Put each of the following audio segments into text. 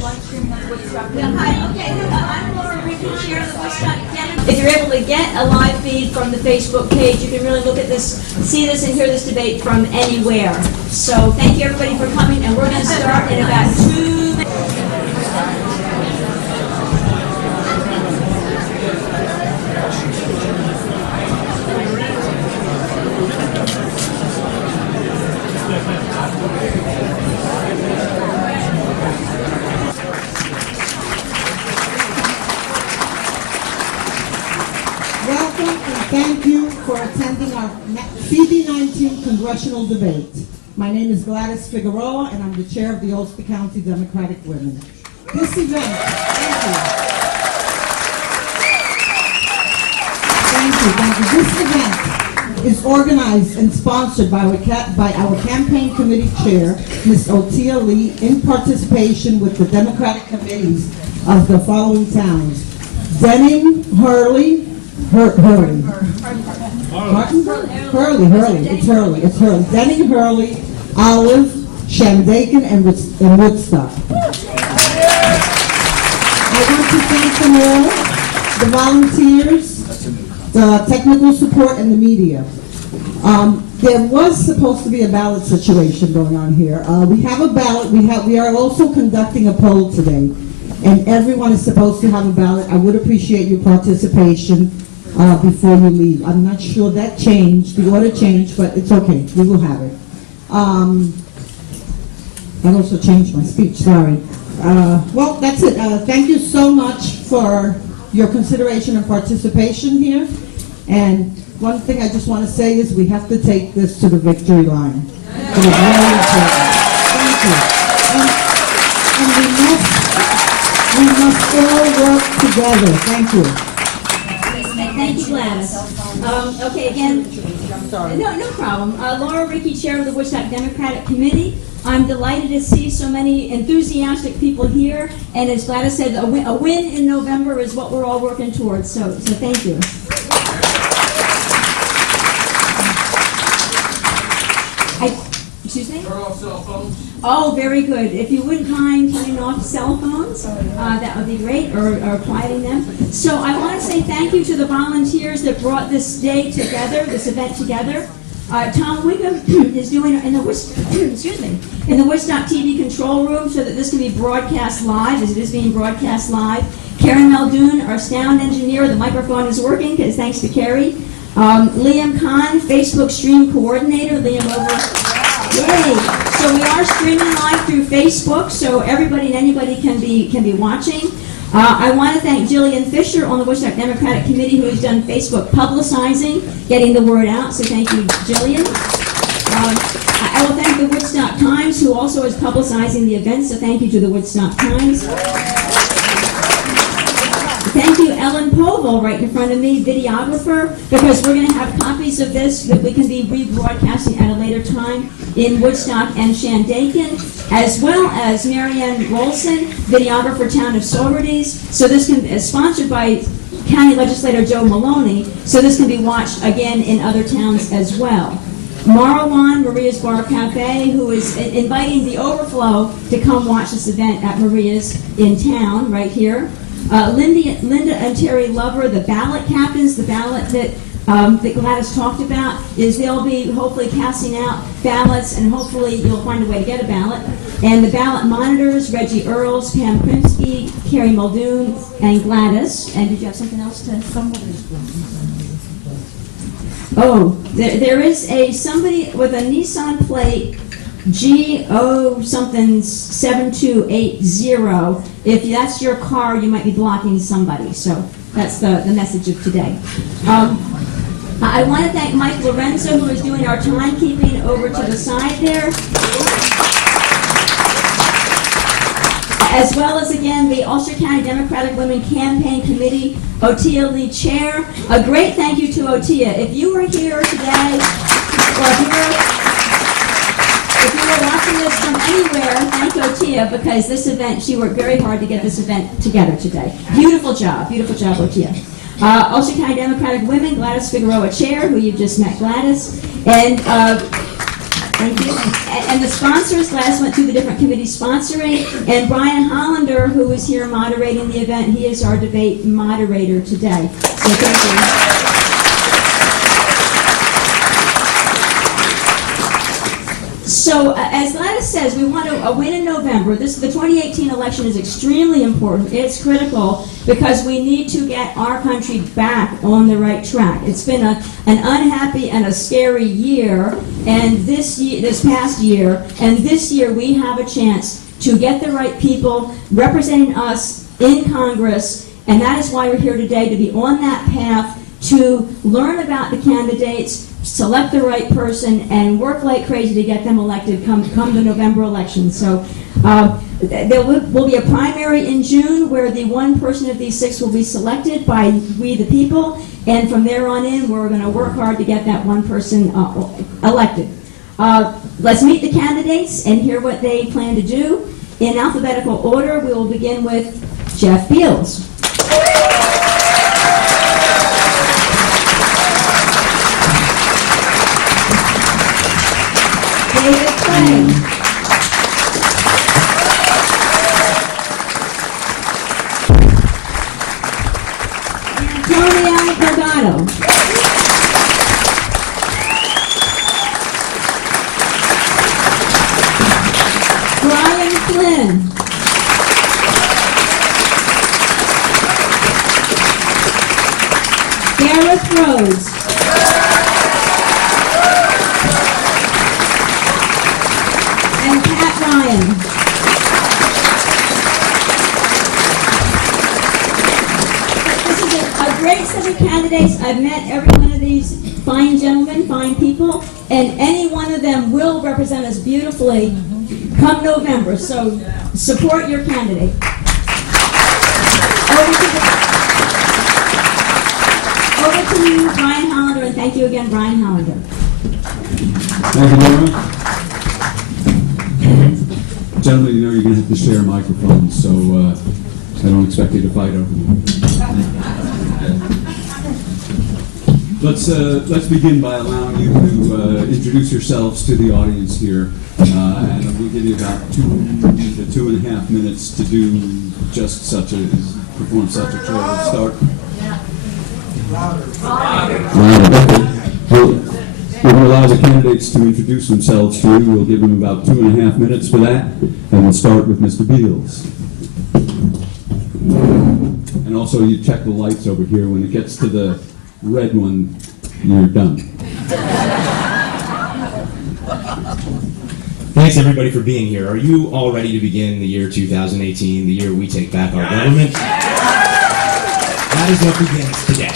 Hi, okay, I'm Laura Ricky, chair of the Woodstock Democratic. If you're able to get a live feed from the Facebook page, you can really look at this, see this, and hear this debate from anywhere. So thank you everybody for coming, and we're going to start in about 2 minutes. Welcome and thank you for attending our NY19 Congressional debate. My name is Gladys Figueroa, and I'm the chair of the Ulster County Democratic Women. This event, thank you. This event is organized and sponsored by our campaign committee chair, Ms. Otia Lee, in participation with the Democratic committees of the following towns: Denning, Hurley, It's Hurley. Denning, Hurley, Olive, Shandaken, and Woodstock. I want to thank them all, the volunteers, the technical support, and the media. There was supposed to be a ballot situation going on here. We have a ballot. We are also conducting a poll today, and everyone is supposed to have a ballot. I would appreciate your participation before you leave. I'm not sure that changed, the order changed, but it's okay, we will have it. I also changed my speech, sorry. Well, that's it. Thank you so much for your consideration and participation here. And one thing I just want to say is we have to take this to the victory line. It is very important. Thank you. And we must all work together. Thank you. Thank you, Gladys. Okay, again, I'm sorry. No problem. Laura Ricky, chair of the Woodstock Democratic Committee. I'm delighted to see so many enthusiastic people here, and as Gladys said, a win in November is what we're all working towards, so thank you. Excuse me? Turn off cell phones. Oh, very good. If you wouldn't mind turning off cell phones, that would be great, or quieting them. So I want to say thank you to the volunteers that brought this day together, this event together. Tom Wiggum is doing in the in the Woodstock TV control room so that this can be broadcast live, as it is being broadcast live. Kerry Muldoon, our sound engineer, the microphone is working, because thanks to Kerry. Liam Kahn, Facebook stream coordinator. Liam over. Yay! So we are streaming live through Facebook, so everybody and anybody can be watching. I want to thank Jillian Fisher on the Woodstock Democratic Committee, who has done Facebook publicizing, getting the word out, so thank you, Jillian. I will thank the Woodstock Times, who also is publicizing the event, so thank you to the Woodstock Times. Thank you, Ellen Povil, right in front of me, videographer, because we're going to have copies of this that we can be rebroadcasting at a later time in Woodstock and Shandaken, as well as Marianne Rolson, videographer, Town of Saugerties. So this is sponsored by County Legislator Joe Maloney, so this can be watched again in other towns as well. Marwan, Maria's Bar Cafe, who is inviting the overflow to come watch this event at Maria's in town, right here. Linda and Terry Lover, the ballot captains, the ballot that Gladys talked about, is they'll be hopefully passing out ballots, and hopefully you'll find a way to get a ballot. And the ballot monitors, Reggie Earls, Pam Krimsky, Kerry Muldoon, and Gladys. And did you have something else to come with? Oh, there is somebody with a Nissan plate, GO something 7280. If that's your car, you might be blocking somebody. So that's the message of today. I want to thank Mike Lorenzo, who is doing our timekeeping over to the side there. As well as, again, the Ulster County Democratic Women Campaign Committee, Otia Lee Chair. A great thank you to Otia. If you were here today, or if you were watching this from anywhere, thank Otia, because this event, she worked very hard to get this event together today. Beautiful job, Otia. Ulster County Democratic Women, Gladys Figueroa Chair, who you just met, Gladys. And Thank you. And the sponsors, last went through the different committees sponsoring, and Brian Hollander, who is here moderating the event, he is our debate moderator today. So thank you. So, as Gladys says, we want to win in November. The 2018 election is extremely important. It's critical because we need to get our country back on the right track. It's been an unhappy and a scary year, and this past year, and this year we have a chance to get the right people representing us in Congress, and that is why we're here today, to be on that path to learn about the candidates, select the right person, and work like crazy to get them elected come the November election. So there will be a primary in June where the one person of these 6 will be selected by we the people, and from there on in we're going to work hard to get that one person elected. Let's meet the candidates and hear what they plan to do. In alphabetical order, we will begin with Jeff Beals. David Clay. Antonio Delgado. Brian Flynn. Gareth Rose. This is a great set of candidates. I've met every one of these fine gentlemen, fine people, and any one of them will represent us beautifully come November. So support your candidate. Over to you, Brian Hollander, and thank you again, Brian Hollander. Thank you very much. Gentlemen, you know you're going to have to share microphones, so I don't expect you to fight over them. Let's begin by allowing you to introduce yourselves to the audience here, and we'll give you about 2 to 2.5 minutes to do just perform such a chore. Let's start. We're going to allow the candidates to introduce themselves to you. We'll give them about 2.5 minutes for that, and we'll start with Mr. Beals. And also, you check the lights over here. When it gets to the red one, you're done. Thanks, everybody, for being here. Are you all ready to begin the year 2018, the year we take back our government? That is what begins today.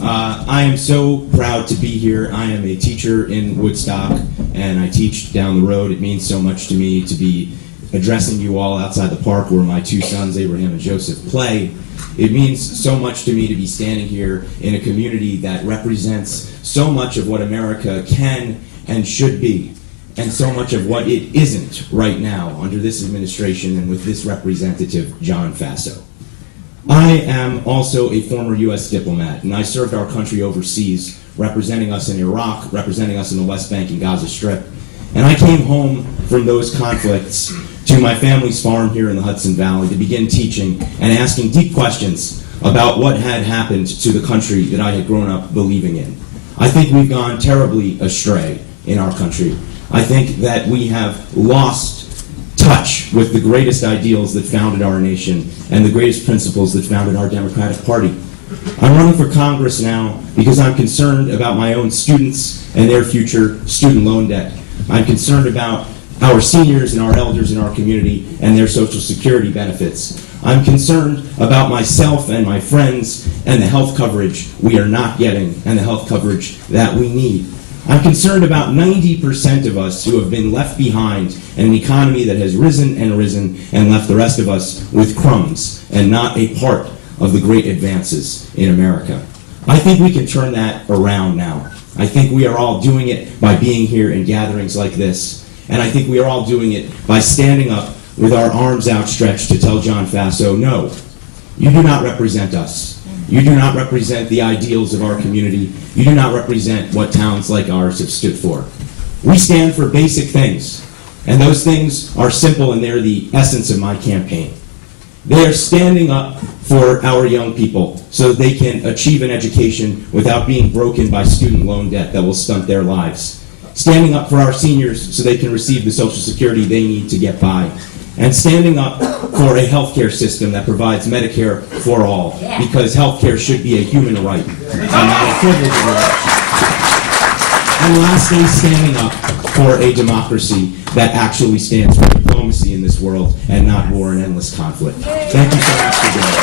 I am so proud to be here. I am a teacher in Woodstock, and I teach down the road. It means so much to me to be addressing you all outside the park where my 2 sons, Abraham and Joseph, play. It means so much to me to be standing here in a community that represents so much of what America can and should be, and so much of what it isn't right now under this administration and with this representative, John Faso. I am also a former U.S. diplomat, and I served our country overseas, representing us in Iraq, representing us in the West Bank and Gaza Strip. And I came home from those conflicts to my family's farm here in the Hudson Valley to begin teaching and asking deep questions about what had happened to the country that I had grown up believing in. I think we've gone terribly astray in our country. I think that we have lost touch with the greatest ideals that founded our nation and the greatest principles that founded our Democratic Party. I'm running for Congress now because I'm concerned about my own students and their future student loan debt. I'm concerned about our seniors and our elders in our community and their Social Security benefits. I'm concerned about myself and my friends and the health coverage we are not getting and the health coverage that we need. I'm concerned about 90% of us who have been left behind in an economy that has risen and left the rest of us with crumbs and not a part of the great advances in America. I think we can turn that around now. I think we are all doing it by being here in gatherings like this, and I think we are all doing it by standing up with our arms outstretched to tell John Faso, no, you do not represent us. You do not represent the ideals of our community. You do not represent what towns like ours have stood for. We stand for basic things, and those things are simple, and they're the essence of my campaign. They are standing up for our young people so that they can achieve an education without being broken by student loan debt that will stunt their lives. Standing up for our seniors so they can receive the Social Security they need to get by. And standing up for a healthcare system that provides Medicare for all, because healthcare should be a human right and not a privilege right. And lastly, standing up for a democracy that actually stands for diplomacy in this world and not war and endless conflict. Thank you so much for doing it.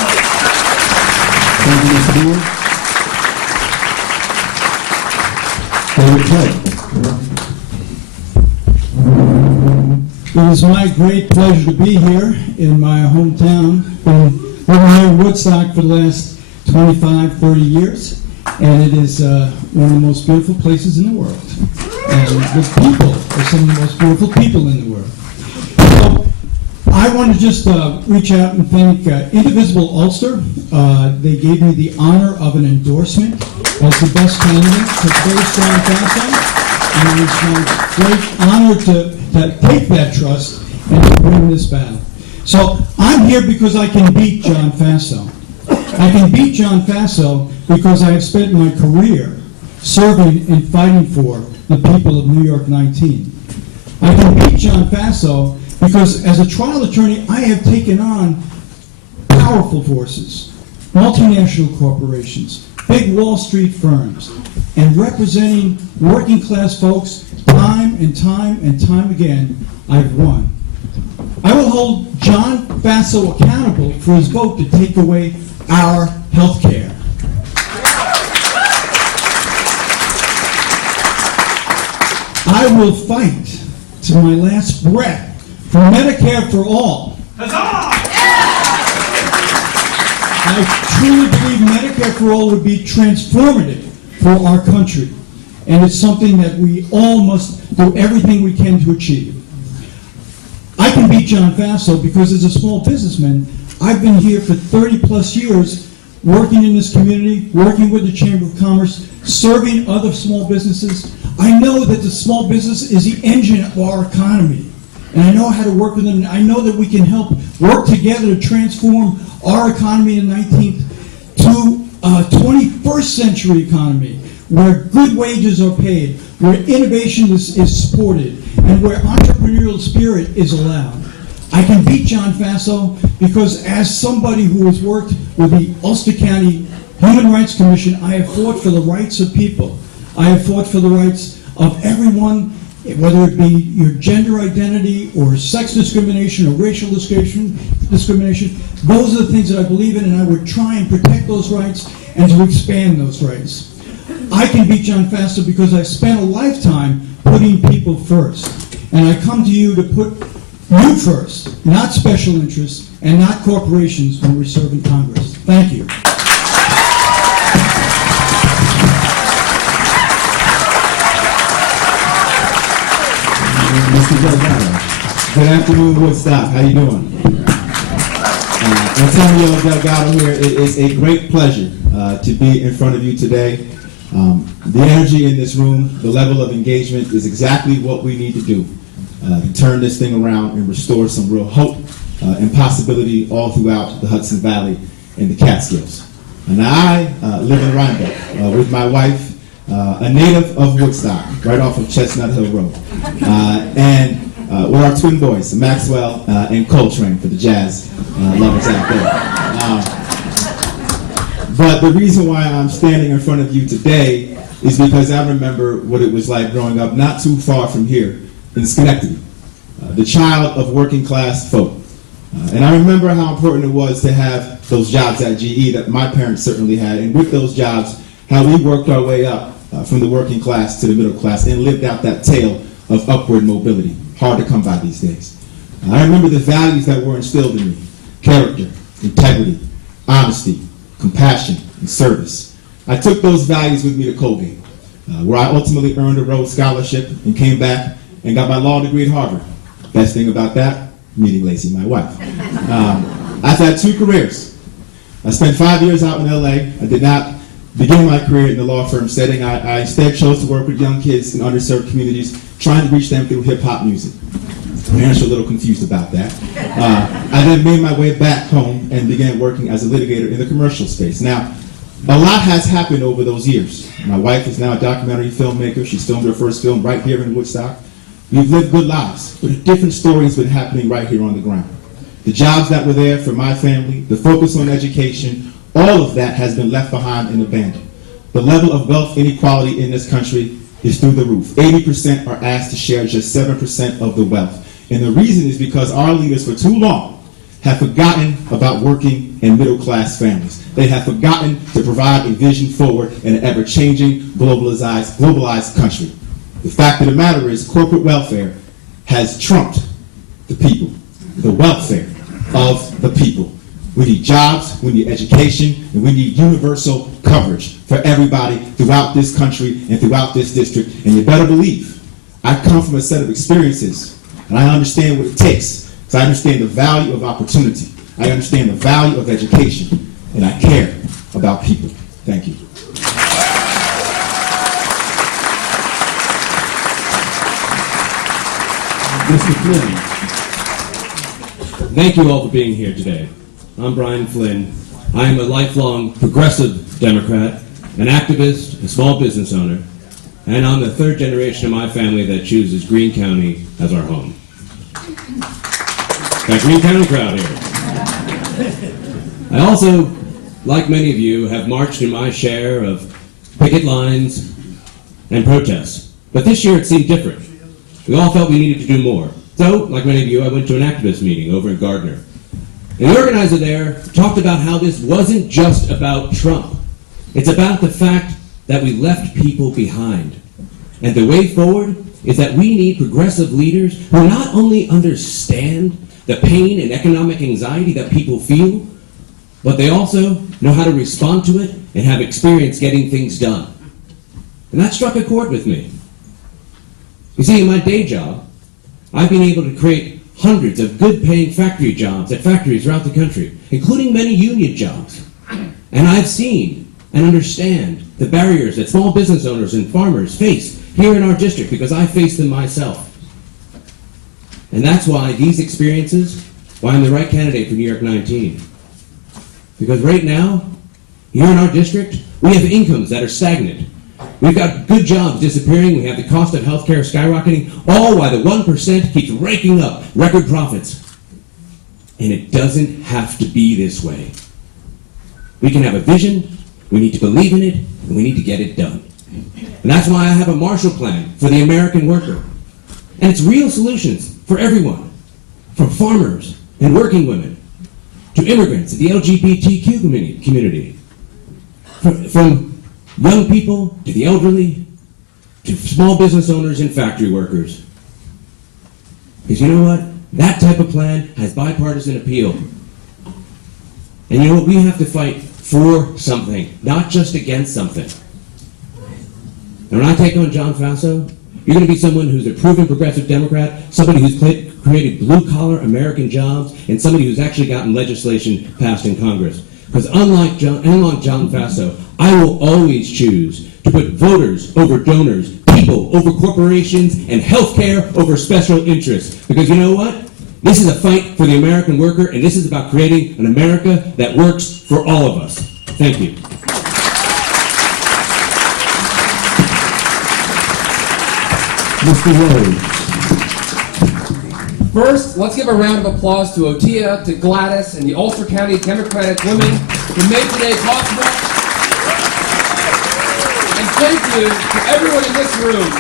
Thank you, Mr. Dean. David Kerry. It is my great pleasure to be here in my hometown. Been living here in Woodstock for the last 25, 30 years, and it is one of the most beautiful places in the world. And the people are some of the most beautiful people in the world. So I want to just reach out and thank Indivisible Ulster. They gave me the honor of an endorsement as the best candidate. It's a very strong background, and it's my great honor to take that trust and to win this battle. So I'm here because I can beat John Faso. I can beat John Faso because I have spent my career serving and fighting for the people of New York 19. I can beat John Faso because as a trial attorney, I have taken on powerful forces, multinational corporations, big Wall Street firms, and representing working class folks time and time and time again, I've won. I will hold John Faso accountable for his vote to take away our health care. I will fight to my last breath for Medicare for all. I truly believe Medicare for all would be transformative for our country. And it's something that we all must do everything we can to achieve. I can beat John Faso because as a small businessman, I've been here for 30 plus years working in this community, working with the Chamber of Commerce, serving other small businesses. I know that the small business is the engine of our economy. And I know how to work with them. I know that we can help work together to transform our economy in the 19th to a 21st century economy, where good wages are paid, where innovation is supported, and where entrepreneurial spirit is allowed. I can beat John Faso because as somebody who has worked with the Ulster County Human Rights Commission, I have fought for the rights of people. I have fought for the rights of everyone, whether it be your gender identity or sex discrimination or racial discrimination. Those are the things that I believe in, and I would try and protect those rights and to expand those rights. I can beat John Faso because I spent a lifetime putting people first. And I come to you to put you first, not special interests and not corporations when we serve in Congress. Thank you. Mr. Delgado. Good afternoon, Woodstock. How you doing? Antonio Delgado here. It is a great pleasure to be in front of you today. The energy in this room, the level of engagement is exactly what we need to do to turn this thing around and restore some real hope and possibility all throughout the Hudson Valley and the Catskills. And I live in Rhinebeck with my wife, a native of Woodstock, right off of Chestnut Hill Road. And we're our twin boys, Maxwell and Coltrane, for the jazz lovers out there. But the reason why I'm standing in front of you today is because I remember what it was like growing up not too far from here in Schenectady, the child of working class folk. And I remember how important it was to have those jobs at GE that my parents certainly had, and with those jobs, how we worked our way up from the working class to the middle class and lived out that tale of upward mobility. Hard to come by these days. I remember the values that were instilled in me: character, integrity, honesty, compassion, and service. I took those values with me to Colgate, where I ultimately earned a Rhodes Scholarship and came back and got my law degree at Harvard. Best thing about that, meeting Lacey, my wife. I've had two careers. I spent 5 years out in LA. I did not begin my career in the law firm setting, I instead chose to work with young kids in underserved communities, trying to reach them through hip-hop music. Parents were a little confused about that. I then made my way back home and began working as a litigator in the commercial space. Now, a lot has happened over those years. My wife is now a documentary filmmaker. She's filmed her first film right here in Woodstock. We've lived good lives, but a different story has been happening right here on the ground. The jobs that were there for my family, the focus on education, all of that has been left behind and abandoned. The level of wealth inequality in this country is through the roof. 80% are asked to share just 7% of the wealth. And the reason is because our leaders for too long have forgotten about working and middle-class families. They have forgotten to provide a vision forward in an ever-changing, globalized country. The fact of the matter is corporate welfare has trumped the people, the welfare of the people. We need jobs, we need education, and we need universal coverage for everybody throughout this country and throughout this district. And you better believe, I come from a set of experiences, and I understand what it takes. So I understand the value of opportunity. I understand the value of education. And I care about people. Thank you. Mr. Flynn. Thank you all for being here today. I'm Brian Flynn. I am a lifelong progressive Democrat, an activist, a small business owner, and I'm the third generation of my family that chooses Greene County as our home. Got Greene County crowd here. I also, like many of you, have marched in my share of picket lines and protests. But this year it seemed different. We all felt we needed to do more. So, like many of you, I went to an activist meeting over in Gardner. And the organizer there talked about how this wasn't just about Trump. It's about the fact that we left people behind. And the way forward is that we need progressive leaders who not only understand the pain and economic anxiety that people feel, but they also know how to respond to it and have experience getting things done. And that struck a chord with me. You see, in my day job, I've been able to create hundreds of good-paying factory jobs at factories throughout the country, including many union jobs. And I've seen and understand the barriers that small business owners and farmers face here in our district because I face them myself. And that's why these experiences, why I'm the right candidate for New York 19. Because right now, here in our district, we have incomes that are stagnant. We've got good jobs disappearing, we have the cost of healthcare skyrocketing, all while the 1% keeps raking up record profits. And it doesn't have to be this way. We can have a vision, we need to believe in it, and we need to get it done. And that's why I have a Marshall Plan for the American worker. And it's real solutions for everyone, from farmers and working women, to immigrants, the LGBTQ community, from young people to the elderly, to small business owners and factory workers. Because you know what? That type of plan has bipartisan appeal. And you know what? We have to fight for something, not just against something. And when I take on John Faso, you're going to be someone who's a proven progressive Democrat, somebody who's created blue-collar American jobs, and somebody who's actually gotten legislation passed in Congress. Because unlike John Faso, I will always choose to put voters over donors, people over corporations, and healthcare over special interests. Because you know what? This is a fight for the American worker, and this is about creating an America that works for all of us. Thank you. Mr. Rhodes. First, let's give a round of applause to Otia, to Gladys, and the Ulster County Democratic women who made today possible. And thank you to everyone in this room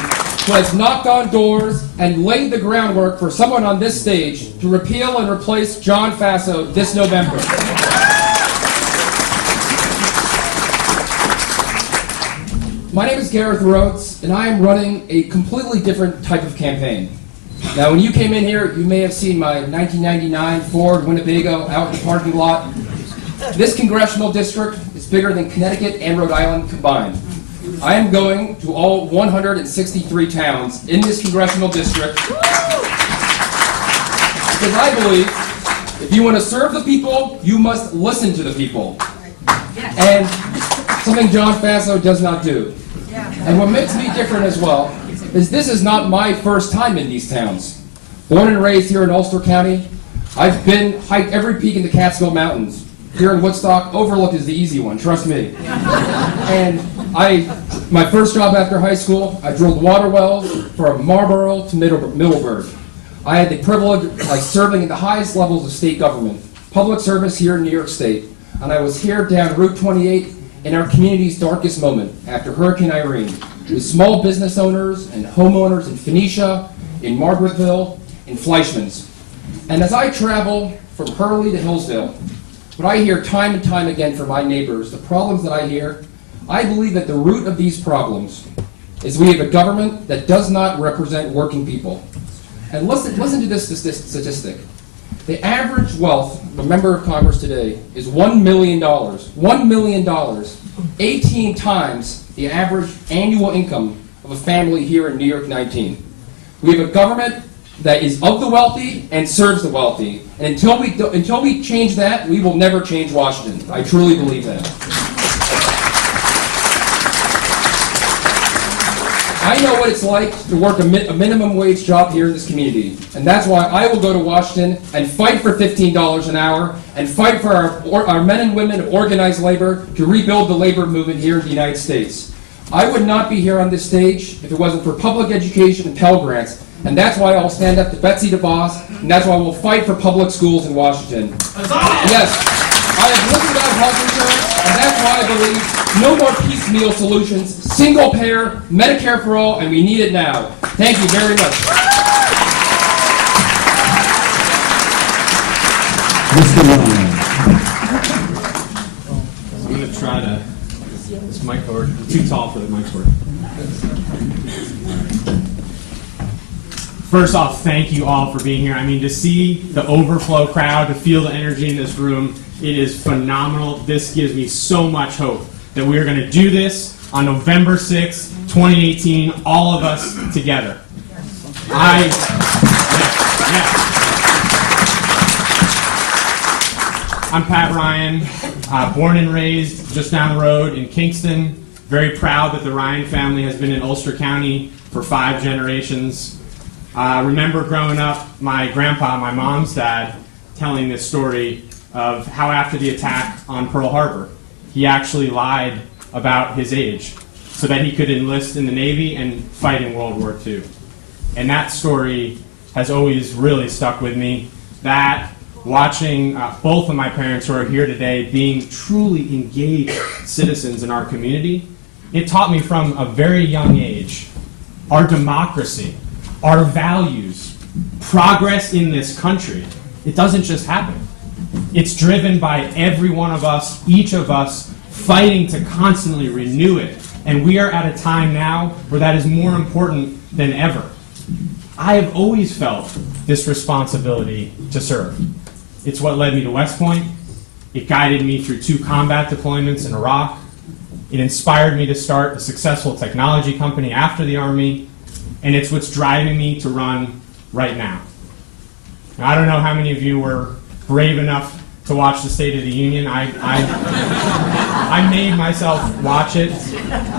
who has knocked on doors and laid the groundwork for someone on this stage to repeal and replace John Faso this November. My name is Gareth Rhodes, and I am running a completely different type of campaign. Now, when you came in here, you may have seen my 1999 Ford Winnebago out in the parking lot. This congressional district is bigger than Connecticut and Rhode Island combined. I am going to all 163 towns in this congressional district because I believe if you want to serve the people, you must listen to the people. And something John Faso does not do. And what makes me different as well is this is not my first time in these towns. Born and raised here in Ulster County, I've hiked every peak in the Catskill Mountains. Here in Woodstock, Overlook is the easy one, trust me. And my first job after high school, I drilled water wells from Marlborough to Middleburg. I had the privilege of serving at the highest levels of state government, public service here in New York State. And I was here down Route 28 in our community's darkest moment after Hurricane Irene, with small business owners and homeowners in Phoenicia, in Margaretville, in Fleischmann's. And as I travel from Hurley to Hillsdale, what I hear time and time again from my neighbors, the problems that I hear, I believe that the root of these problems is we have a government that does not represent working people. And listen to this statistic. The average wealth of a member of Congress today is $1 million. $1 million. 18 times the average annual income of a family here in New York 19. We have a government that is of the wealthy and serves the wealthy. And until we change that, we will never change Washington. I truly believe that. I know what it's like to work a minimum wage job here in this community. And that's why I will go to Washington and fight for $15 an hour and fight for our men and women of organized labor to rebuild the labor movement here in the United States. I would not be here on this stage if it wasn't for public education and Pell Grants. And that's why I'll stand up to Betsy DeVos, and that's why we'll fight for public schools in Washington. Yes, I have looked about health insurance, and that's why I believe no more piecemeal solutions, single payer, Medicare for all, and we need it now. Thank you very much. Mr. Ryan. I'm going to try to, this mic cord, too tall for the mic cord. First off, thank you all for being here. I mean, to see the overflow crowd, to feel the energy in this room, it is phenomenal. This gives me so much hope that we are going to do this on November 6th, 2018, all of us together. I'm Pat Ryan, born and raised just down the road in Kingston. Very proud that the Ryan family has been in Ulster County for 5 generations. I remember growing up, my grandpa, my mom's dad, telling this story of how after the attack on Pearl Harbor, he actually lied about his age so that he could enlist in the Navy and fight in World War II. And that story has always really stuck with me. That, watching both of my parents who are here today being truly engaged citizens in our community, it taught me from a very young age our democracy, our values, progress in this country, it doesn't just happen. It's driven by every one of us, each of us, fighting to constantly renew it. And we are at a time now where that is more important than ever. I have always felt this responsibility to serve. It's what led me to West Point. It guided me through 2 combat deployments in Iraq. It inspired me to start a successful technology company after the Army. And it's what's driving me to run right now. Now, I don't know how many of you were brave enough to watch the State of the Union. I made myself watch it,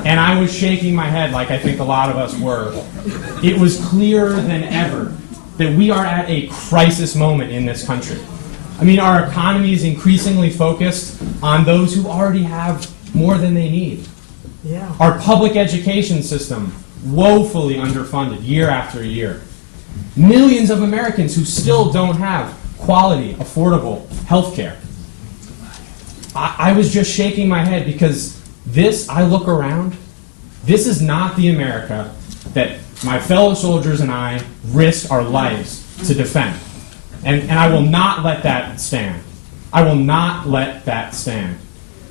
and I was shaking my head like I think a lot of us were. It was clearer than ever that we are at a crisis moment in this country. I mean, our economy is increasingly focused on those who already have more than they need. Yeah. Our public education system, woefully underfunded year after year. Millions of Americans who still don't have quality, affordable health care. I was just shaking my head because I look around, this is not the America that my fellow soldiers and I risked our lives to defend. And I will not let that stand. I will not let that stand.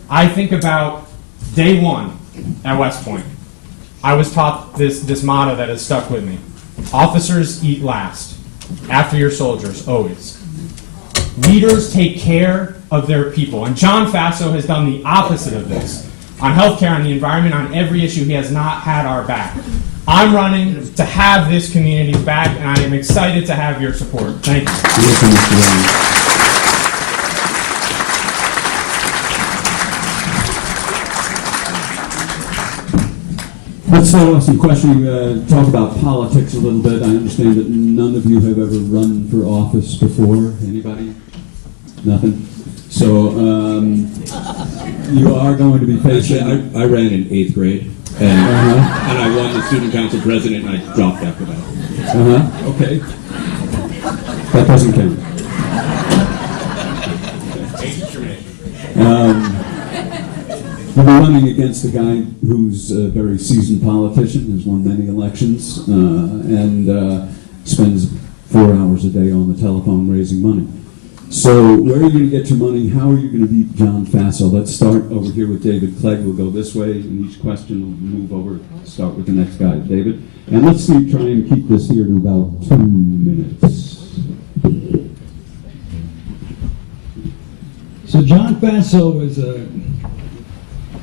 I think about day one at West Point. I was taught this motto that has stuck with me. Officers eat last. After your soldiers, always. Leaders take care of their people. And John Faso has done the opposite of this. On healthcare, on the environment, on every issue, he has not had our back. I'm running to have this community's back, and I am excited to have your support. Thank you. Let's start off some questioning. Talk about politics a little bit. I understand that none of you have ever run for office before. Anybody? Nothing? So you are going to be facing... Actually, I ran in 8th grade, and I won the student council president, and I dropped after that. Okay. That doesn't count. We'll be running against a guy who's a very seasoned politician, has won many elections, and spends 4 hours a day on the telephone raising money. So where are you going to get your money? How are you going to beat John Faso? Let's start over here with David Clegg. We'll go this way, and each question will move over. Start with the next guy, David. And let's see, try and keep this here to about 2 minutes. So John Faso is a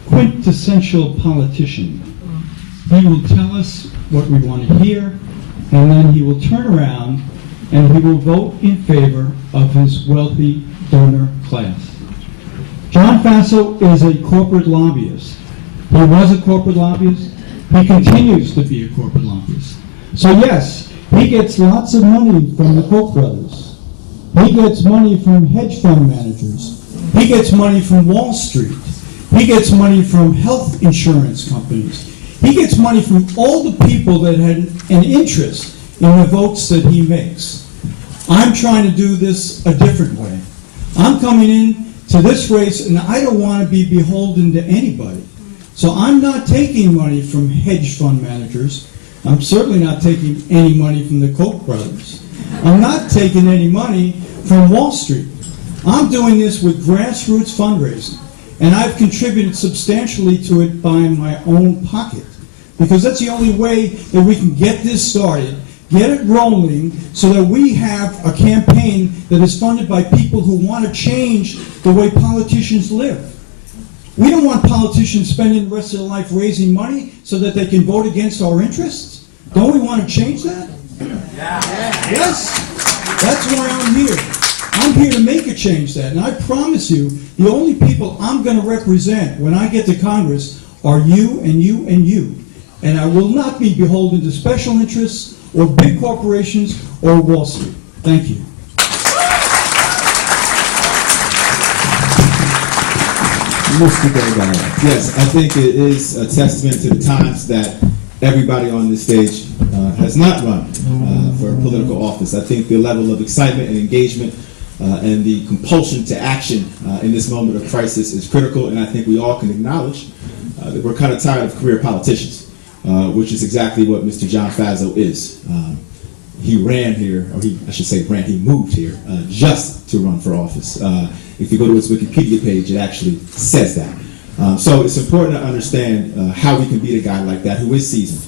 quintessential politician. He will tell us what we want to hear, and then he will turn around and he will vote in favor of his wealthy donor class. John Faso is a corporate lobbyist. He was a corporate lobbyist. He continues to be a corporate lobbyist. So yes, he gets lots of money from the Koch brothers. He gets money from hedge fund managers. He gets money from Wall Street. He gets money from health insurance companies. He gets money from all the people that had an interest in the votes that he makes. I'm trying to do this a different way. I'm coming in to this race, and I don't want to be beholden to anybody. So I'm not taking money from hedge fund managers. I'm certainly not taking any money from the Koch brothers. I'm not taking any money from Wall Street. I'm doing this with grassroots fundraising, and I've contributed substantially to it by my own pocket, because that's the only way that we can get this started, get it rolling, so that we have a campaign that is funded by people who want to change the way politicians live. We don't want politicians spending the rest of their life raising money so that they can vote against our interests. Don't we want to change that? Yes, that's why I'm here. I'm here to make a change that, and I promise you, the only people I'm going to represent when I get to Congress are you and you and you. And I will not be beholden to special interests or big corporations or Wall Street. Thank you. Mr. Delgado. Yes, I think it is a testament to the times that everybody on this stage has not run for a political office. I think the level of excitement and engagement and the compulsion to action in this moment of crisis is critical, and I think we all can acknowledge that we're kind of tired of career politicians, which is exactly what Mr. John Faso is. He ran here, or he moved here just to run for office. If you go to his Wikipedia page, it actually says that. So it's important to understand how we can beat a guy like that who is seasoned,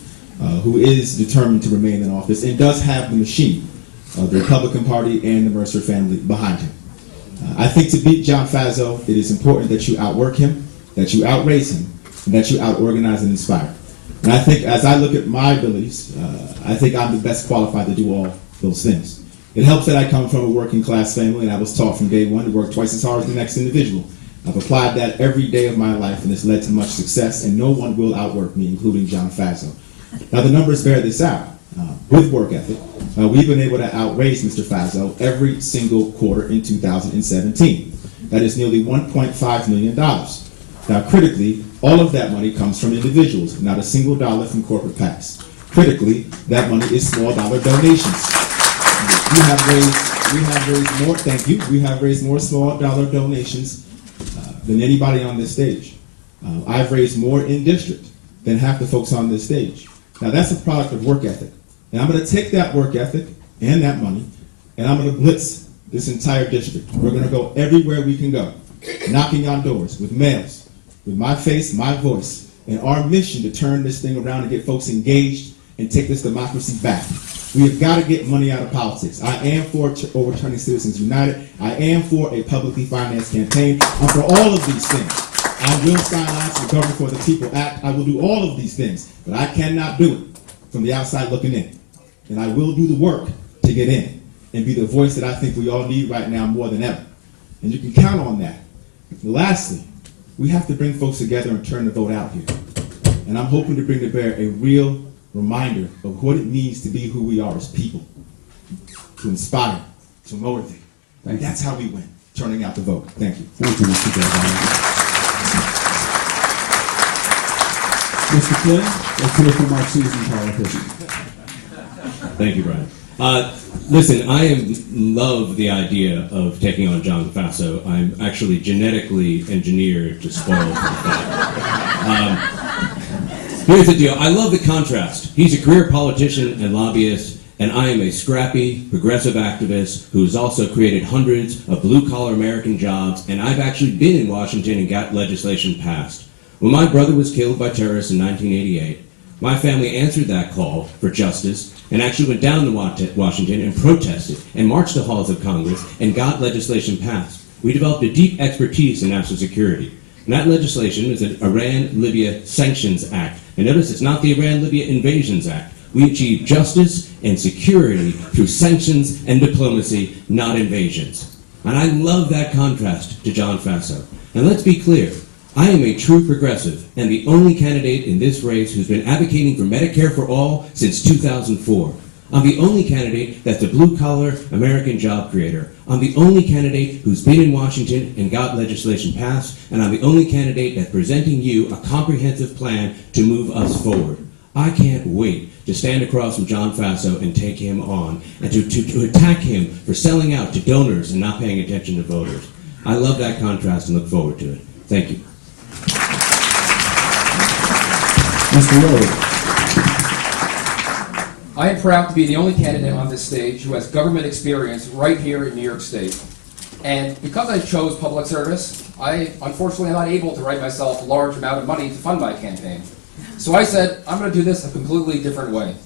who is determined to remain in office, and does have the machine of the Republican Party and the Mercer family behind him. I think to beat John Faso, it is important that you outwork him, that you outrace him, and that you outorganize and inspire. And I think as I look at my abilities, I think I'm the best qualified to do all those things. It helps that I come from a working class family, and I was taught from day one to work twice as hard as the next individual. I've applied that every day of my life, and it's led to much success, and no one will outwork me, including John Faso. Now the numbers bear this out. With work ethic, we've been able to outraise Mr. Faso every single quarter in 2017. That is nearly $1.5 million. Now critically, all of that money comes from individuals, not a single dollar from corporate PACs. Critically, that money is small dollar donations. We have raised more, thank you, we have raised more small dollar donations than anybody on this stage. I've raised more in district than half the folks on this stage. Now that's a product of work ethic. And I'm going to take that work ethic and that money, and I'm going to blitz this entire district. We're going to go everywhere we can go, knocking on doors with mails, with my face, my voice, and our mission to turn this thing around and get folks engaged and take this democracy back. We have got to get money out of politics. I am for overturning Citizens United. I am for a publicly financed campaign. I'm for all of these things. I will sign on to the Government for the People Act. I will do all of these things, but I cannot do it from the outside looking in. And I will do the work to get in and be the voice that I think we all need right now more than ever. And you can count on that. And lastly, we have to bring folks together and turn the vote out here. And I'm hoping to bring to bear a real reminder of what it means to be who we are as people, to inspire, to motivate. Thank you. That's how we win, turning out the vote. Thank you. Thank you, Mr. Galvin. Mr. Flynn, let's hear from our seasoned politician. Thank you, Brian. Listen, I love the idea of taking on John Faso. I'm actually genetically engineered to spoil for the fact. Here's the deal. I love the contrast. He's a career politician and lobbyist, and I am a scrappy, progressive activist who's also created hundreds of blue-collar American jobs, and I've actually been in Washington and got legislation passed. When my brother was killed by terrorists in 1988, my family answered that call for justice and actually went down to Washington and protested and marched the halls of Congress and got legislation passed. We developed a deep expertise in national security. And that legislation is the Iran-Libya Sanctions Act. And notice it's not the Iran-Libya Invasions Act. We achieve justice and security through sanctions and diplomacy, not invasions. And I love that contrast to John Faso. And let's be clear, I am a true progressive and the only candidate in this race who's been advocating for Medicare for all since 2004. I'm the only candidate that's a blue-collar American job creator. I'm the only candidate who's been in Washington and got legislation passed, and I'm the only candidate that's presenting you a comprehensive plan to move us forward. I can't wait to stand across from John Faso and take him on, and to attack him for selling out to donors and not paying attention to voters. I love that contrast and look forward to it. Thank you. Mr. Rhodes. I am proud to be the only candidate on this stage who has government experience right here in New York State. And because I chose public service, I unfortunately am not able to write myself a large amount of money to fund my campaign. So I said, I'm going to do this a completely different way.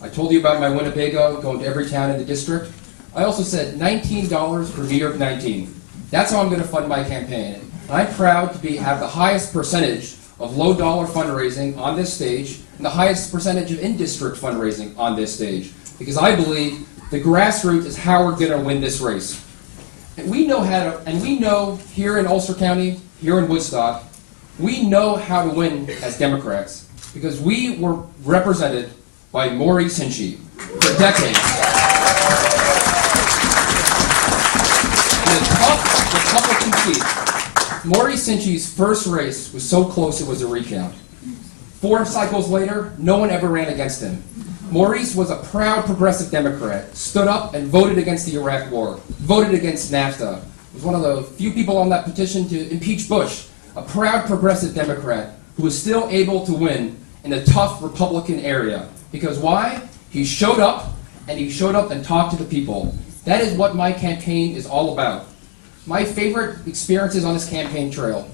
I told you about my Winnebago, going to every town in the district. I also said $19 for New York 19. That's how I'm going to fund my campaign. And I'm proud to have the highest percentage of low-dollar fundraising on this stage and the highest percentage of in-district fundraising on this stage. Because I believe the grassroots is how we're going to win this race. And we know here in Ulster County, here in Woodstock, we know how to win as Democrats because we were represented by Maurice Hinchey for decades. In a tough Republican seat, Maurice Hinchey's first race was so close it was a recount. 4 cycles later, no one ever ran against him. Maurice was a proud progressive Democrat, stood up and voted against the Iraq War, voted against NAFTA, was one of the few people on that petition to impeach Bush, a proud progressive Democrat who was still able to win in a tough Republican area. Because why? He showed up and talked to the people. That is what my campaign is all about. My favorite experiences on this campaign trail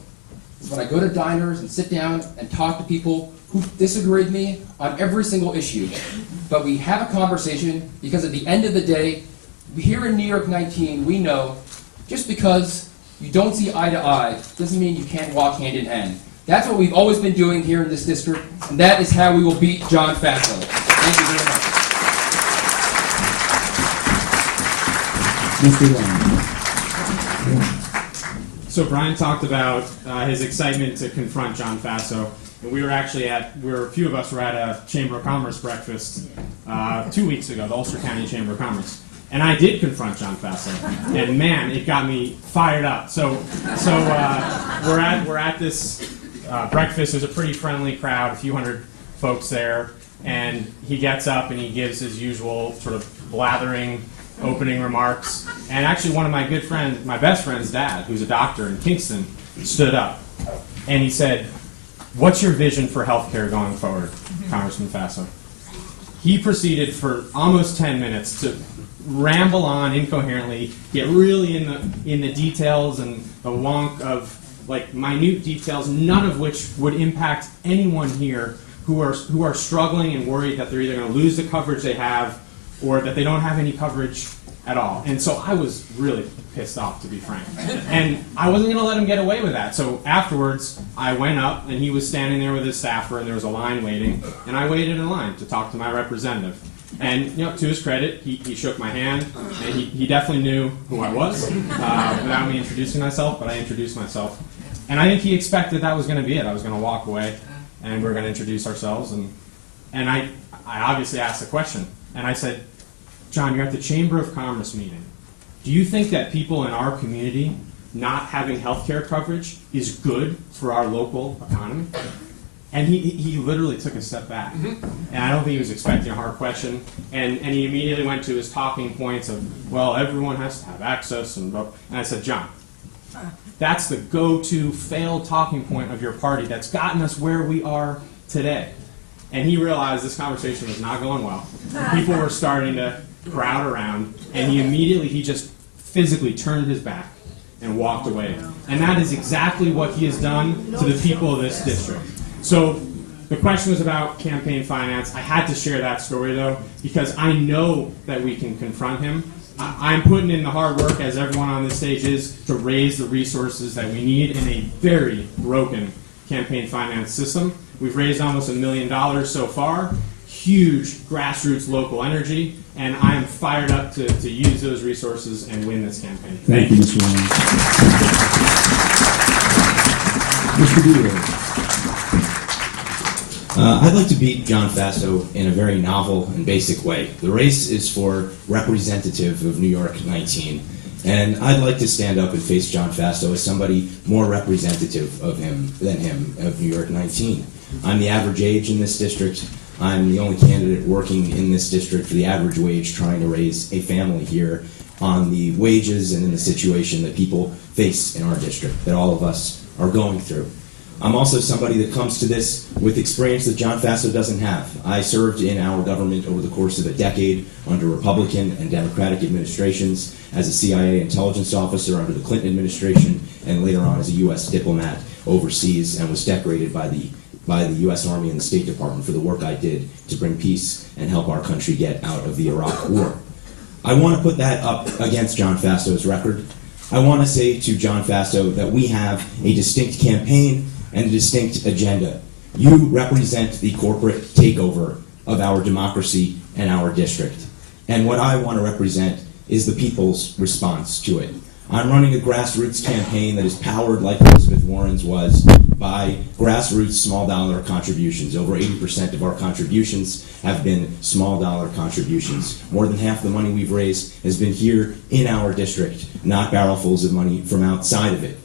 is when I go to diners and sit down and talk to people who disagree with me on every single issue. But we have a conversation because at the end of the day, here in New York 19, we know just because you don't see eye to eye doesn't mean you can't walk hand in hand. That's what we've always been doing here in this district, and that is how we will beat John Faso. Thank you very much. Mr. Ryan. So Brian talked about his excitement to confront John Faso. And a few of us were at a Chamber of Commerce breakfast 2 weeks ago, the Ulster County Chamber of Commerce. And I did confront John Faso, and man, it got me fired up. So we're at this breakfast. There's a pretty friendly crowd, a few hundred folks there, and he gets up and he gives his usual sort of blathering opening remarks. And actually, one of my good friends, my best friend's dad, who's a doctor in Kingston, stood up, and he said, "What's your vision for healthcare going forward, Congressman Faso?" He proceeded for almost 10 minutes to ramble on incoherently, get really in the details and the wonk of like minute details, none of which would impact anyone here who are struggling and worried that they're either going to lose the coverage they have or that they don't have any coverage at all. And so I was really pissed off, to be frank. And I wasn't going to let him get away with that. So afterwards, I went up, and he was standing there with his staffer, and there was a line waiting, and I waited in line to talk to my representative. And to his credit, he shook my hand, and he definitely knew who I was, without me introducing myself, but I introduced myself. And I think he expected that was going to be it. I was going to walk away. and we're going to introduce ourselves. And I obviously asked a question, and I said, John, you're at the Chamber of Commerce meeting. Do you think that people in our community not having health care coverage is good for our local economy? And he literally took a step back. And I don't think he was expecting a hard question. And he immediately went to his talking points of, well, everyone has to have access. And I said, John, that's the go-to failed talking point of your party that's gotten us where we are today. And he realized this conversation was not going well. People were starting to crowd around. And he just physically turned his back and walked away. And that is exactly what he has done to the people of this district. So the question was about campaign finance. I had to share that story, though, because I know that we can confront him. I'm putting in the hard work, as everyone on this stage is, to raise the resources that we need in a very broken campaign finance system. We've raised almost $1 million so far, huge grassroots local energy, and I am fired up to use those resources and win this campaign. Thank you, Mr. Ryan. Mr. Bureau. I'd like to beat John Faso in a very novel and basic way. The race is for representative of New York 19, and I'd like to stand up and face John Faso as somebody more representative of him than him, of New York 19. I'm the average age in this district. I'm the only candidate working in this district for the average wage, trying to raise a family here on the wages and in the situation that people face in our district, that all of us are going through. I'm also somebody that comes to this with experience that John Faso doesn't have. I served in our government over the course of a decade under Republican and Democratic administrations as a CIA intelligence officer under the Clinton administration, and later on as a U.S. diplomat overseas, and was decorated by the U.S. Army and the State Department for the work I did to bring peace and help our country get out of the Iraq War. I want to put that up against John Faso's record. I want to say to John Faso that we have a distinct campaign and a distinct agenda. You represent the corporate takeover of our democracy and our district. And what I want to represent is the people's response to it. I'm running a grassroots campaign that is powered, like Elizabeth Warren's was, by grassroots small dollar contributions. Over 80% of our contributions have been small dollar contributions. More than half the money we've raised has been here in our district, not barrelfuls of money from outside of it.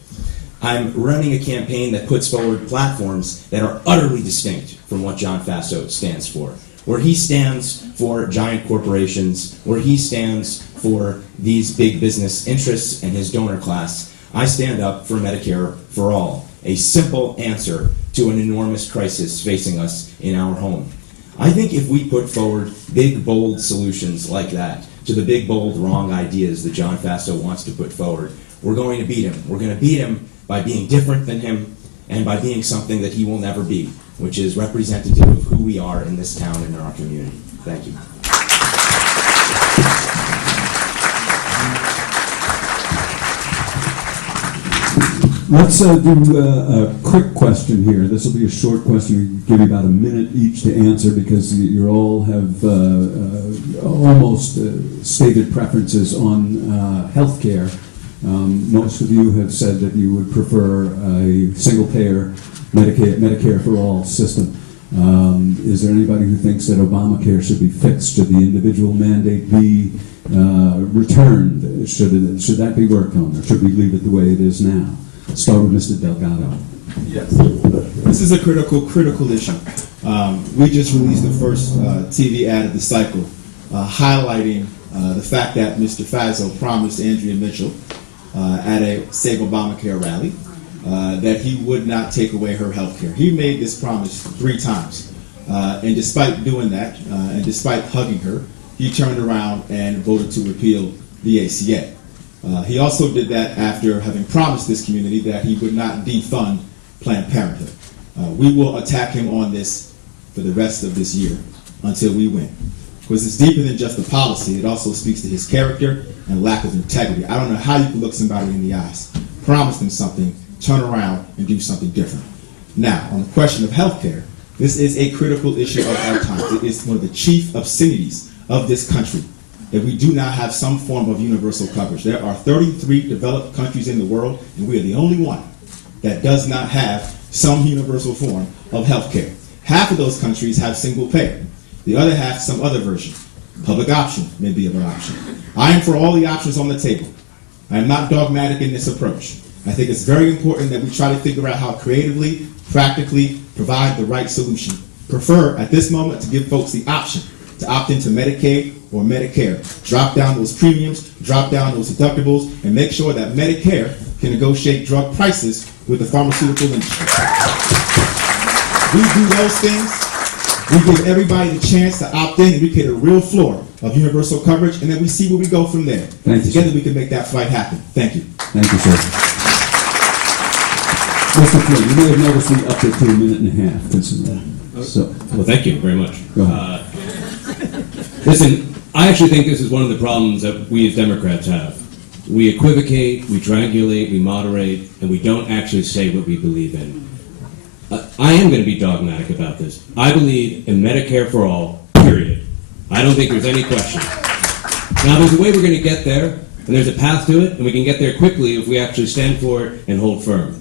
I'm running a campaign that puts forward platforms that are utterly distinct from what John Faso stands for. Where he stands for giant corporations, where he stands for these big business interests and his donor class, I stand up for Medicare for all, a simple answer to an enormous crisis facing us in our home. I think if we put forward big, bold solutions like that to the big, bold, wrong ideas that John Faso wants to put forward, we're going to beat him. We're going to beat him by being different than him and by being something that he will never be, which is representative of who we are in this town and in our community. Thank you. Let's do a quick question here. This will be a short question. We give you about a minute each to answer because you all have almost stated preferences on health care. Most of you have said that you would prefer a single-payer Medicare for all system. Is there anybody who thinks that Obamacare should be fixed? Should the individual mandate be returned? Should that be worked on, or should we leave it the way it is now? Let's start with Mr. Delgado. Yes. This is a critical issue. We just released the first TV ad of the cycle highlighting the fact that Mr. Faso promised Andrea Mitchell at a Save Obamacare rally that he would not take away her health care. He made this promise 3 times. And despite doing that, and despite hugging her, he turned around and voted to repeal the ACA. He also did that after having promised this community that he would not defund Planned Parenthood. We will attack him on this for the rest of this year until we win. Because it's deeper than just the policy. It also speaks to his character and lack of integrity. I don't know how you can look somebody in the eyes, promise them something, turn around and do something different. Now, on the question of health care, this is a critical issue of our times. It is one of the chief obscenities of this country that we do not have some form of universal coverage. There are 33 developed countries in the world, and we are the only one that does not have some universal form of health care. Half of those countries have single payer. The other half, some other version. Public option may be an option. I am for all the options on the table. I am not dogmatic in this approach. I think it's very important that we try to figure out how creatively, practically provide the right solution. Prefer, at this moment, to give folks the option to opt into Medicaid or Medicare. Drop down those premiums, drop down those deductibles, and make sure that Medicare can negotiate drug prices with the pharmaceutical industry. We do those things, we give everybody the chance to opt in, and we create a real floor of universal coverage, and then we see where we go from there. Thank you, Together sir. we can make that fight happen. Thank you. Thank you, sir. Mr. Flynn, you may have noticed we upped it to a minute and a half. Well, thank you very much. Go ahead. Listen, I actually think this is one of the problems that we as Democrats have. We equivocate, we triangulate, we moderate, and we don't actually say what we believe in. I am going to be dogmatic about this. I believe in Medicare for all, period. I don't think there's any question. Now, there's a way we're going to get there, and there's a path to it, and we can get there quickly if we actually stand for it and hold firm.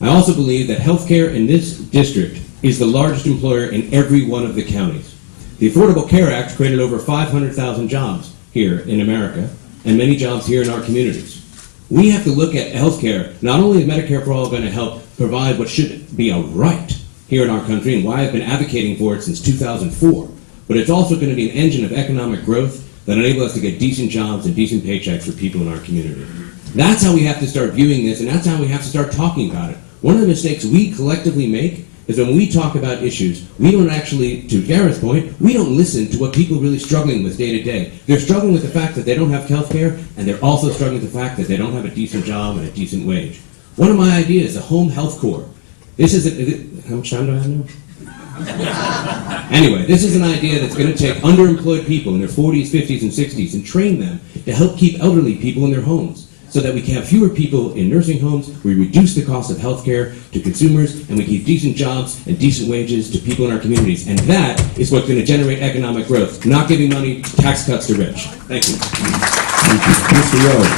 I also believe that healthcare in this district is the largest employer in every one of the counties. The Affordable Care Act created over 500,000 jobs here in America, and many jobs here in our communities. We have to look at healthcare. Not only is Medicare for all going to help provide what should be a right here in our country, and why I've been advocating for it since 2004, but it's also going to be an engine of economic growth that enables us to get decent jobs and decent paychecks for people in our community. That's how we have to start viewing this, and that's how we have to start talking about it. One of the mistakes we collectively make is when we talk about issues, we don't actually, to Gareth's point, we don't listen to what people are really struggling with day to day. They're struggling with the fact that they don't have health care, and they're also struggling with the fact that they don't have a decent job and a decent wage. One of my ideas, a home health corps. This is how much time do I have now? Anyway, this is an idea that's going to take underemployed people in their 40s, 50s, and 60s and train them to help keep elderly people in their homes, so that we can have fewer people in nursing homes, we reduce the cost of health care to consumers, and we keep decent jobs and decent wages to people in our communities. And that is what's going to generate economic growth, not giving money, tax cuts to rich. Thank you. Thank you. Mr. Rhodes.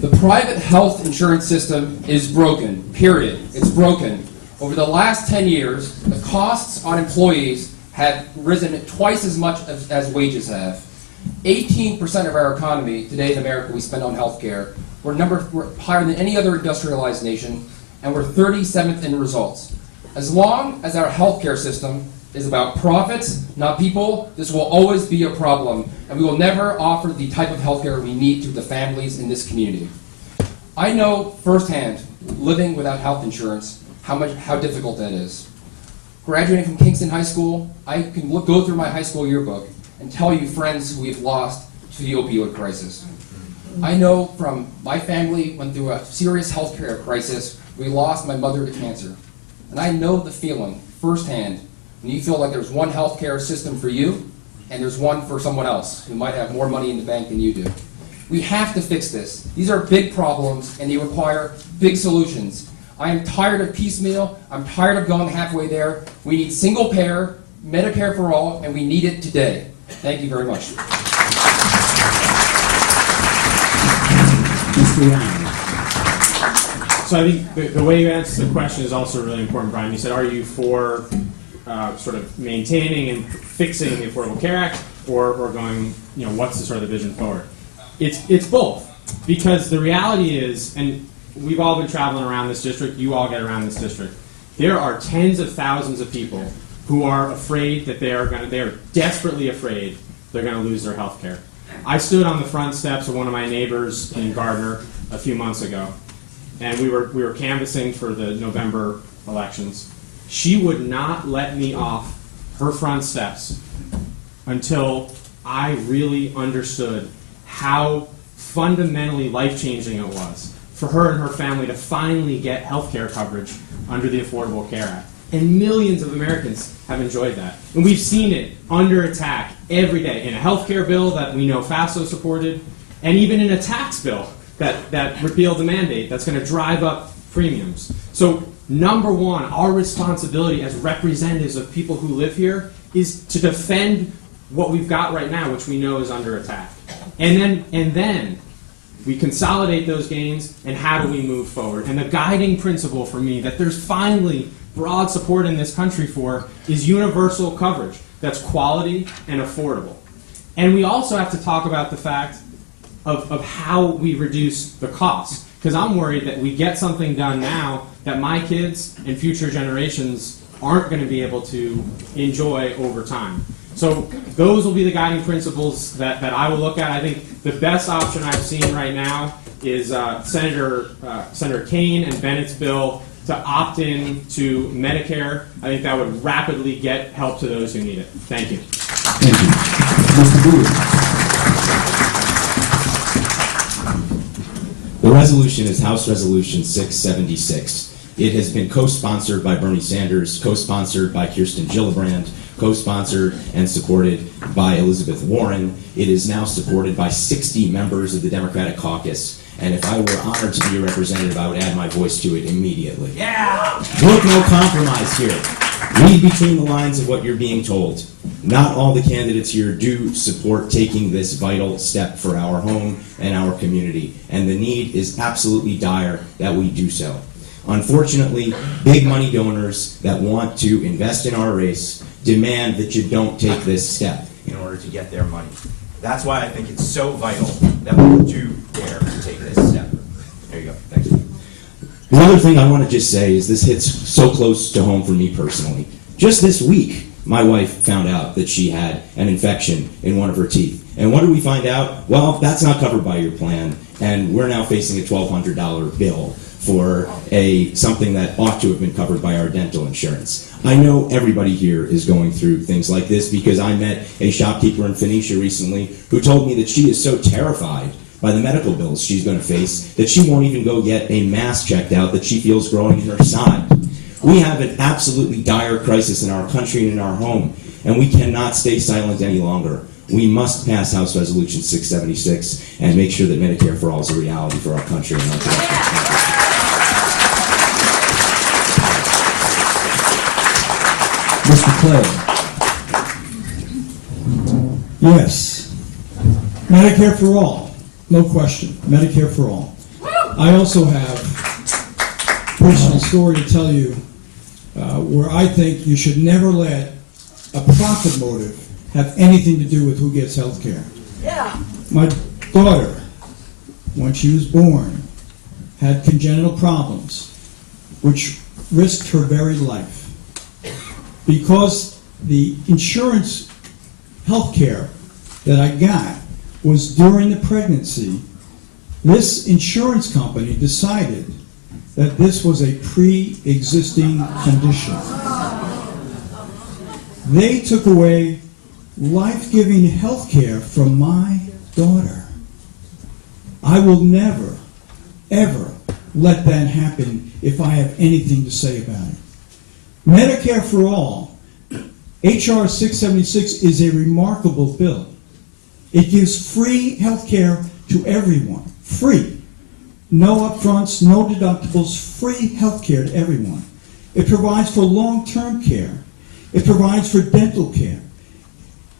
The private health insurance system is broken, period. It's broken. Over the last 10 years, the costs on employees have risen twice as much as wages have. 18% of our economy today in America we spend on healthcare. We're higher than any other industrialized nation, and we're 37th in results. As long as our healthcare system is about profits, not people, this will always be a problem, and we will never offer the type of healthcare we need to the families in this community. I know firsthand, living without health insurance, how difficult that is. Graduating from Kingston High School, I can go through my high school yearbook and tell you friends who we've lost to the opioid crisis. I know from my family went through a serious healthcare crisis. We lost my mother to cancer. And I know the feeling firsthand when you feel like there's one healthcare system for you and there's one for someone else who might have more money in the bank than you do. We have to fix this. These are big problems and they require big solutions. I am tired of piecemeal. I'm tired of going halfway there. We need single payer, Medicare for all, and we need it today. Thank you very much. Mr. Ryan. So I think the way you answer the question is also really important, Brian. You said, are you for sort of maintaining and fixing the Affordable Care Act, or going, what's the sort of the vision forward? It's both, because the reality is, and we've all been traveling around this district, you all get around this district, there are tens of thousands of people who are afraid that they are desperately afraid they're going to lose their health care. I stood on the front steps of one of my neighbors in Gardner a few months ago, and we were canvassing for the November elections. She would not let me off her front steps until I really understood how fundamentally life-changing it was for her and her family to finally get health care coverage under the Affordable Care Act. And millions of Americans have enjoyed that. And we've seen it under attack every day in a health care bill that we know FASO supported, and even in a tax bill that repealed the mandate that's going to drive up premiums. So number one, our responsibility as representatives of people who live here is to defend what we've got right now, which we know is under attack. And then we consolidate those gains, and how do we move forward? And the guiding principle for me that there's finally broad support in this country for is universal coverage that's quality and affordable. And we also have to talk about the fact of how we reduce the costs, because I'm worried that we get something done now that my kids and future generations aren't going to be able to enjoy over time. So those will be the guiding principles that I will look at. I think the best option I've seen right now is Senator Kane and Bennett's bill to opt in to Medicare. I think that would rapidly get help to those who need it. Thank you. Thank you. Mr. Bowie. The resolution is House Resolution 676. It has been co-sponsored by Bernie Sanders, co-sponsored by Kirsten Gillibrand, co-sponsored and supported by Elizabeth Warren. It is now supported by 60 members of the Democratic caucus. And if I were honored to be a representative, I would add my voice to it immediately. Yeah! Look, no compromise here. Read between the lines of what you're being told. Not all the candidates here do support taking this vital step for our home and our community. And the need is absolutely dire that we do so. Unfortunately, big money donors that want to invest in our race demand that you don't take this step in order to get their money. That's why I think it's so vital that we do dare to take this step. There you go. Thanks. The other thing I want to just say is this hits so close to home for me personally. Just this week, my wife found out that she had an infection in one of her teeth. And what did we find out? Well, that's not covered by your plan, and we're now facing a $1,200 bill for something that ought to have been covered by our dental insurance. I know everybody here is going through things like this because I met a shopkeeper in Phoenicia recently who told me that she is so terrified by the medical bills she's going to face that she won't even go get a mass checked out that she feels growing in her side. We have an absolutely dire crisis in our country and in our home, and we cannot stay silent any longer. We must pass House Resolution 676 and make sure that Medicare for All is a reality for our country and our country. Mr. Clay. Yes. Medicare for all. No question. Medicare for all. I also have a personal story to tell you where I think you should never let a profit motive have anything to do with who gets health care. Yeah. My daughter, when she was born, had congenital problems, which risked her very life. Because the insurance health care that I got was during the pregnancy, this insurance company decided that this was a pre-existing condition. They took away life-giving health care from my daughter. I will never, ever let that happen if I have anything to say about it. Medicare for All, H.R. 676, is a remarkable bill. It gives free health care to everyone. Free. No upfronts, no deductibles, free health care to everyone. It provides for long-term care. It provides for dental care.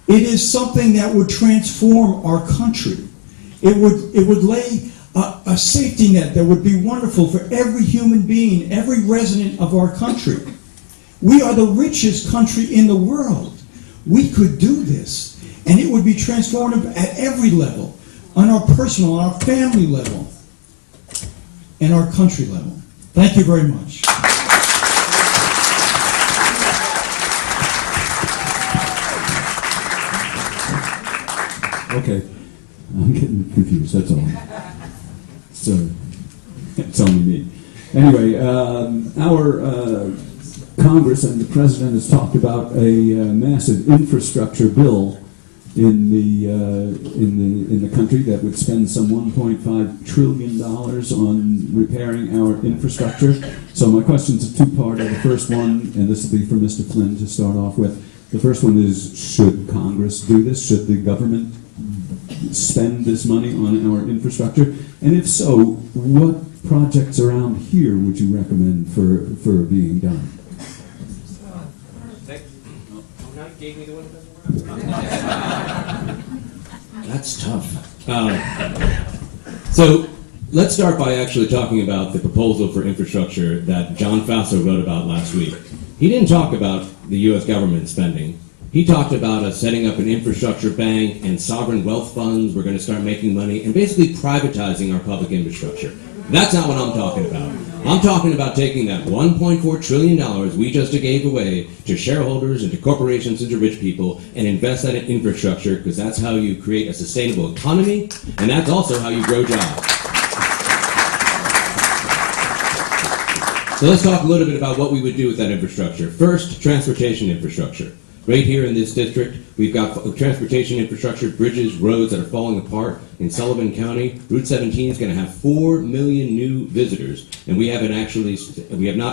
It is something that would transform our country. It would lay a safety net that would be wonderful for every human being, every resident of our country. We are the richest country in the world. We could do this, and it would be transformative at every level, on our personal, on our family level, and our country level. Thank you very much. Okay, I'm getting confused, that's all. So, it's only me. Anyway, our Congress and the President has talked about a massive infrastructure bill in the country that would spend some $1.5 trillion on repairing our infrastructure. So my question's a two-parter. The first one, and this will be for Mr. Flynn to start off with. The first one is, should Congress do this? Should the government spend this money on our infrastructure? And if so, what projects around here would you recommend for being done? That's tough. So let's start by actually talking about the proposal for infrastructure that John Faso wrote about last week. He didn't talk about the U.S. government spending. He talked about us setting up an infrastructure bank and sovereign wealth funds. We're going to start making money and basically privatizing our public infrastructure. That's not what I'm talking about. I'm talking about taking that $1.4 trillion we just gave away to shareholders and to corporations and to rich people and invest that in infrastructure, because that's how you create a sustainable economy, and that's also how you grow jobs. So let's talk a little bit about what we would do with that infrastructure. First, transportation infrastructure. Right here in this district, we've got transportation infrastructure, bridges, roads that are falling apart. In Sullivan County, Route 17 is going to have 4 million new visitors, and we have not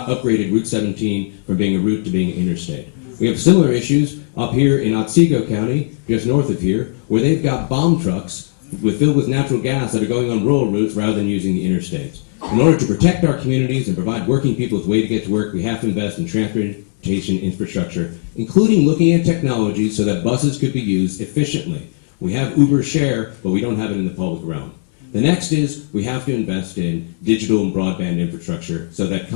upgraded Route 17 from being a route to being an interstate. We have similar issues up here in Otsego County, just north of here, where they've got bomb trucks filled with natural gas that are going on rural routes rather than using the interstates. In order to protect our communities and provide working people with a way to get to work, we have to invest in transportation infrastructure, including looking at technology so that buses could be used efficiently. We have Uber Share, but we don't have it in the public realm. The next is we have to invest in digital and broadband infrastructure so that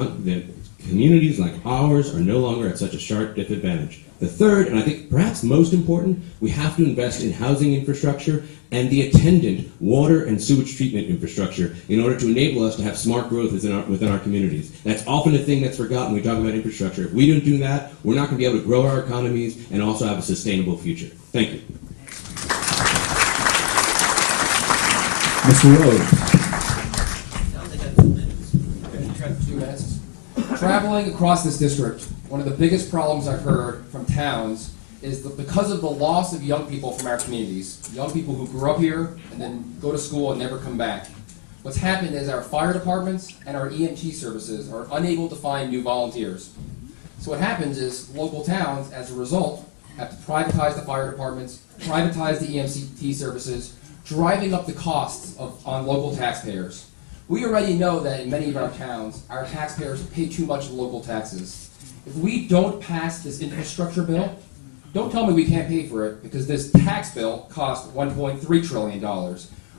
communities like ours are no longer at such a sharp disadvantage. The third, and I think perhaps most important, we have to invest in housing infrastructure and the attendant water and sewage treatment infrastructure in order to enable us to have smart growth within our communities. That's often a thing that's forgotten when we talk about infrastructure. If we don't do that, we're not going to be able to grow our economies and also have a sustainable future. Thank you. Mr. Rhodes. 2 minutes. Traveling across this district, one of the biggest problems I've heard from towns is that because of the loss of young people from our communities, young people who grew up here and then go to school and never come back, what's happened is our fire departments and our EMT services are unable to find new volunteers. So what happens is local towns, as a result, have to privatize the fire departments, privatize the EMT services, driving up the costs on local taxpayers. We already know that in many of our towns, our taxpayers pay too much local taxes. If we don't pass this infrastructure bill, don't tell me we can't pay for it, because this tax bill cost $1.3 trillion.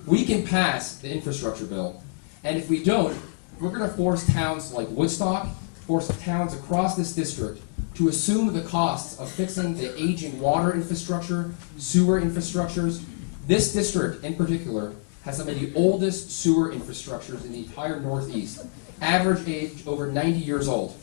We can pass the infrastructure bill. And if we don't, we're going to force towns like Woodstock, force towns across this district to assume the costs of fixing the aging water infrastructure, sewer infrastructures. This district in particular has some of the oldest sewer infrastructures in the entire Northeast, average age over 90 years old.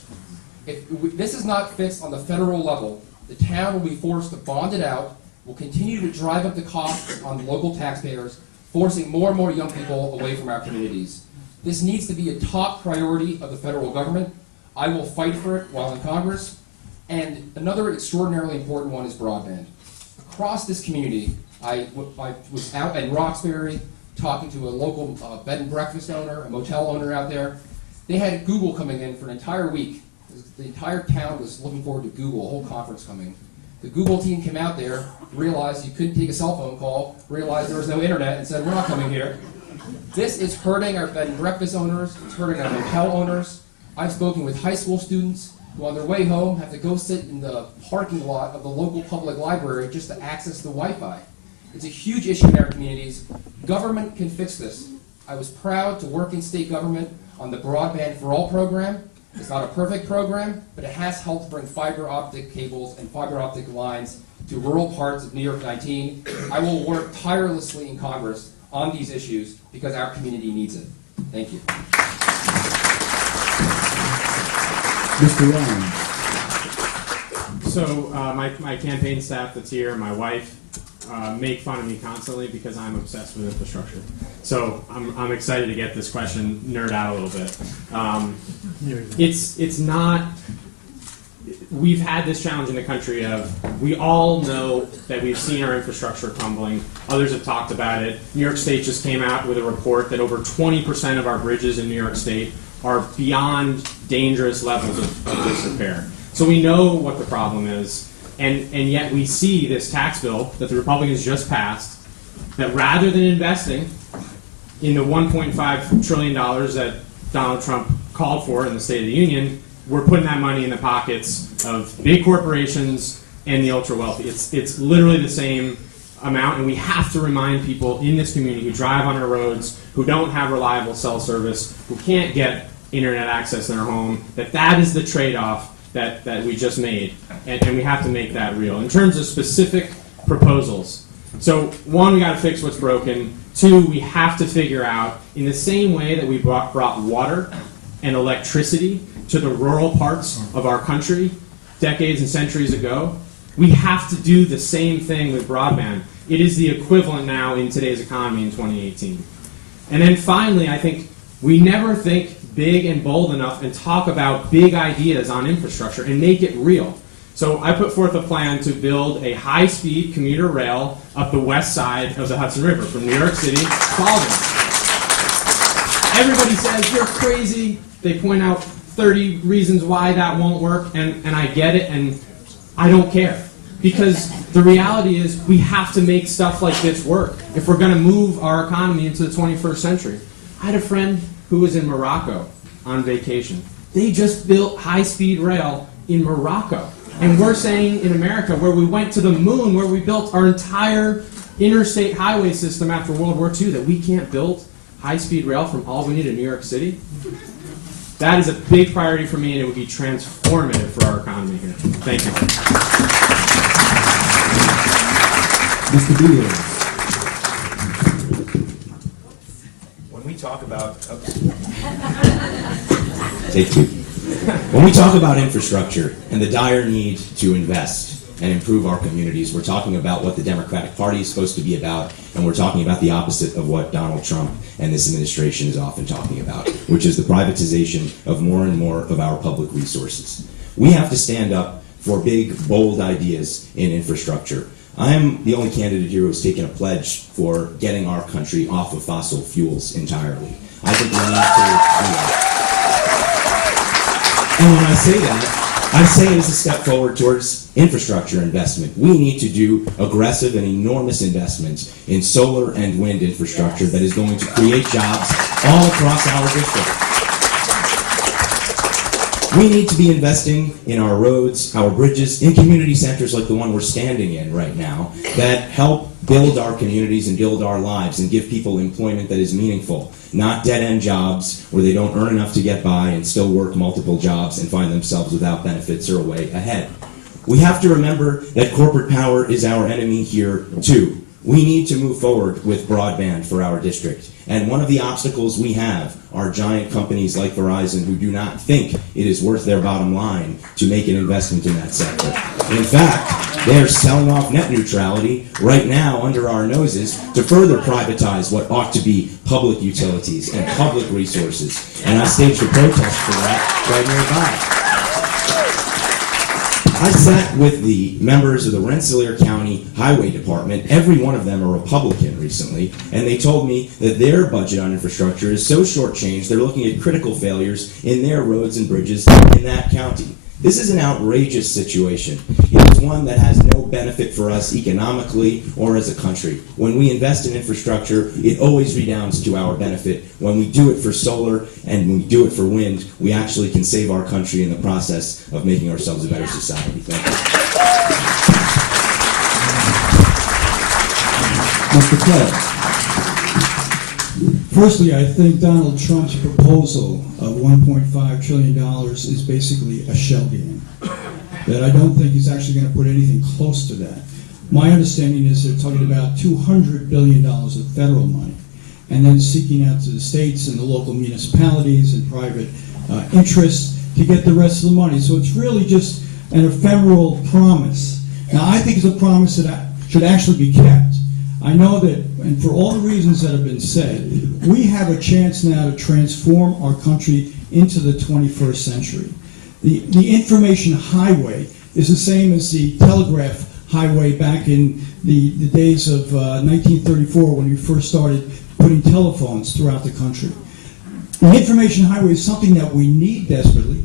If this is not fixed on the federal level, the town will be forced to bond it out, will continue to drive up the costs on local taxpayers, forcing more and more young people away from our communities. This needs to be a top priority of the federal government. I will fight for it while in Congress. And another extraordinarily important one is broadband. Across this community, I was out in Roxbury talking to a local bed and breakfast owner, a motel owner out there. They had Google coming in for an entire week. The entire town was looking forward to Google, a whole conference coming. The Google team came out there, realized you couldn't take a cell phone call, realized there was no internet, and said, we're not coming here. This is hurting our bed and breakfast owners, it's hurting our motel owners. I've spoken with high school students who on their way home have to go sit in the parking lot of the local public library just to access the Wi-Fi. It's a huge issue in our communities. Government can fix this. I was proud to work in state government on the Broadband for All program. It's not a perfect program, but it has helped bring fiber optic cables and fiber optic lines to rural parts of New York 19. I will work tirelessly in Congress on these issues because our community needs it. Thank you. Mr. Ryan. So my campaign staff that's here, my wife, make fun of me constantly because I'm obsessed with infrastructure. So I'm excited to get this question, nerd out a little bit. It's not. We've had this challenge in the country of, we all know that we've seen our infrastructure crumbling. Others have talked about it. New York State just came out with a report that over 20% of our bridges in New York State are beyond dangerous levels of disrepair. So we know what the problem is. And yet we see this tax bill that the Republicans just passed, that rather than investing in the $1.5 trillion that Donald Trump called for in the State of the Union, we're putting that money in the pockets of big corporations and the ultra-wealthy. It's literally the same amount, and we have to remind people in this community who drive on our roads, who don't have reliable cell service, who can't get internet access in their home, that is the trade-off that we just made, and we have to make that real. In terms of specific proposals, so one, we got to fix what's broken. Two, we have to figure out, in the same way that we brought water and electricity to the rural parts of our country decades and centuries ago, we have to do the same thing with broadband. It is the equivalent now in today's economy in 2018. And then finally, I think we never think big and bold enough and talk about big ideas on infrastructure and make it real. So I put forth a plan to build a high-speed commuter rail up the west side of the Hudson River from New York City to Albany. Everybody says, you're crazy. They point out 30 reasons why that won't work, and I get it, and I don't care. Because the reality is we have to make stuff like this work if we're going to move our economy into the 21st century. I had a friend who was in Morocco on vacation. They just built high-speed rail in Morocco. And we're saying in America, where we went to the moon, where we built our entire interstate highway system after World War II, that we can't build high-speed rail from Albany to New York City? That is a big priority for me, and it would be transformative for our economy here. Thank you. Mr. Beals. When we talk about... Take two. When we talk about infrastructure and the dire need to invest and improve our communities, we're talking about what the Democratic Party is supposed to be about, and we're talking about the opposite of what Donald Trump and this administration is often talking about, which is the privatization of more and more of our public resources. We have to stand up for big, bold ideas in infrastructure. I am the only candidate here who has taken a pledge for getting our country off of fossil fuels entirely. I think we need to do that. And when I say that, I say it as a step forward towards infrastructure investment. We need to do aggressive and enormous investments in solar and wind infrastructure that is going to create jobs all across our district. We need to be investing in our roads, our bridges, in community centers like the one we're standing in right now that help build our communities and build our lives and give people employment that is meaningful, not dead-end jobs where they don't earn enough to get by and still work multiple jobs and find themselves without benefits or a way ahead. We have to remember that corporate power is our enemy here too. We need to move forward with broadband for our district. And one of the obstacles we have are giant companies like Verizon who do not think it is worth their bottom line to make an investment in that sector. In fact, they are selling off net neutrality right now under our noses to further privatize what ought to be public utilities and public resources. And I staged a protest for that right nearby. I sat with the members of the Rensselaer County Highway Department. Every one of them are Republican recently, and they told me that their budget on infrastructure is so shortchanged they're looking at critical failures in their roads and bridges in that county. This is an outrageous situation. It is one that has no benefit for us economically or as a country. When we invest in infrastructure, it always redounds to our benefit. When we do it for solar and when we do it for wind, we actually can save our country in the process of making ourselves a better society. Thank you. Mr. Clay. Firstly, I think Donald Trump's proposal of $1.5 trillion is basically a shell game. That I don't think he's actually going to put anything close to that. My understanding is they're talking about $200 billion of federal money, and then seeking out to the states and the local municipalities and private interests to get the rest of the money. So it's really just an ephemeral promise. Now, I think it's a promise that should actually be kept. I know that, and for all the reasons that have been said, we have a chance now to transform our country into the 21st century. The information highway is the same as the telegraph highway back in the days of 1934 when we first started putting telephones throughout the country. The information highway is something that we need desperately.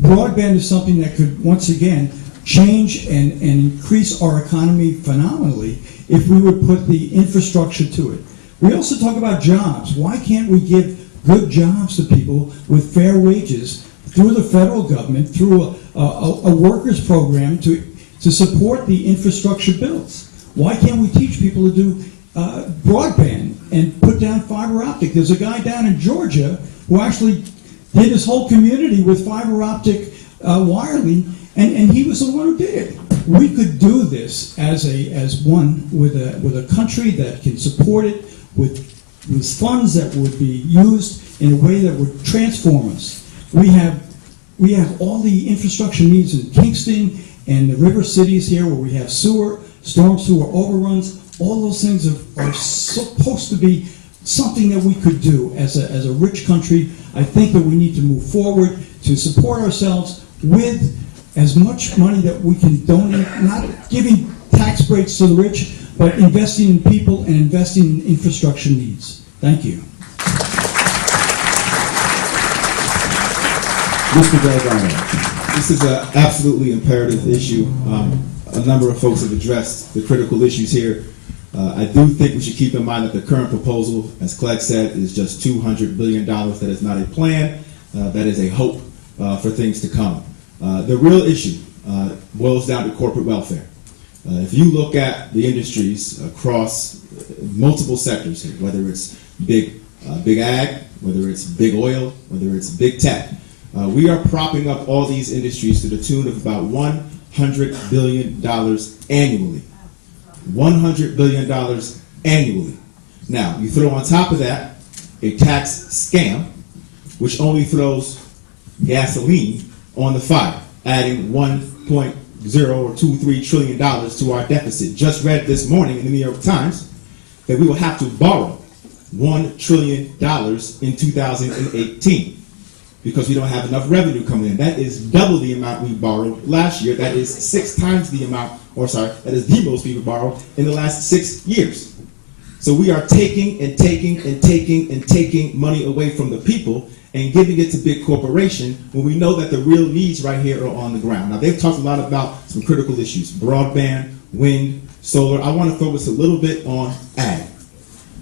Broadband is something that could, once again, change and increase our economy phenomenally if we would put the infrastructure to it. We also talk about jobs. Why can't we give good jobs to people with fair wages through the federal government, through a workers program to support the infrastructure bills? Why can't we teach people to do broadband and put down fiber optic? There's a guy down in Georgia who actually did his whole community with fiber optic wiring, and he was the one who did it. We could do this as one with a country that can support it with funds that would be used in a way that would transform us. We have all the infrastructure needs in Kingston and the river cities here where we have sewer, storm sewer overruns. All those things are supposed to be something that we could do as a rich country. I think that we need to move forward to support ourselves with as much money that we can donate, not giving tax breaks to the rich, but investing in people and investing in infrastructure needs. Thank you. Mr. Delgado. This is an absolutely imperative issue. A number of folks have addressed the critical issues here. I do think we should keep in mind that the current proposal, as Clegg said, is just $200 billion. That is not a plan. That is a hope for things to come. The real issue boils down to corporate welfare. If you look at the industries across multiple sectors here, whether it's big ag, whether it's big oil, whether it's big tech, we are propping up all these industries to the tune of about $100 billion annually. $100 billion annually. Now, you throw on top of that a tax scam, which only throws gasoline on the fire, adding $1.023 trillion to our deficit. Just read this morning in the New York Times that we will have to borrow $1 trillion in 2018 because we don't have enough revenue coming in. That is double the amount we borrowed last year. That is 6 times the amount, that is the most we've borrowed in the last 6 years. So we are taking and taking and taking and taking money away from the people and giving it to big corporation when we know that the real needs right here are on the ground. Now, they've talked a lot about some critical issues: broadband, wind, solar. I want to focus a little bit on ag.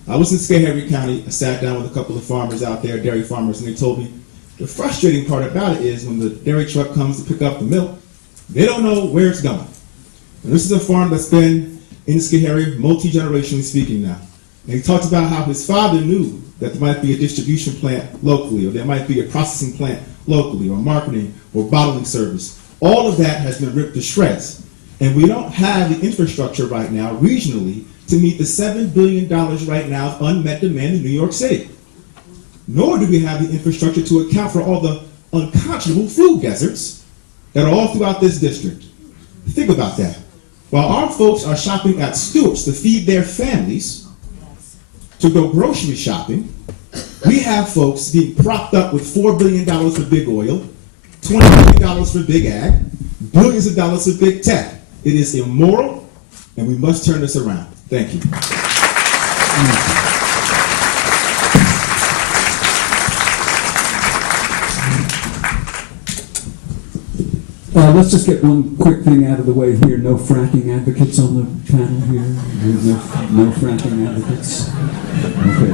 I was in Kerry County. I sat down with a couple of farmers out there, dairy farmers, and they told me the frustrating part about it is when the dairy truck comes to pick up the milk, they don't know where it's going. And this is a farm that's been in Skahari, multi-generationally speaking now. And he talked about how his father knew that there might be a distribution plant locally, or there might be a processing plant locally, or marketing, or bottling service. All of that has been ripped to shreds. And we don't have the infrastructure right now, regionally, to meet the $7 billion right now of unmet demand in New York City. Nor do we have the infrastructure to account for all the unconscionable food deserts that are all throughout this district. Think about that. While our folks are shopping at Stewart's to feed their families, to go grocery shopping, we have folks being propped up with $4 billion for big oil, $20 billion for big ag, billions of dollars for big tech. It is immoral, and we must turn this around. Thank you. Let's just get one quick thing out of the way here. No fracking advocates on the panel here? No fracking advocates? Okay.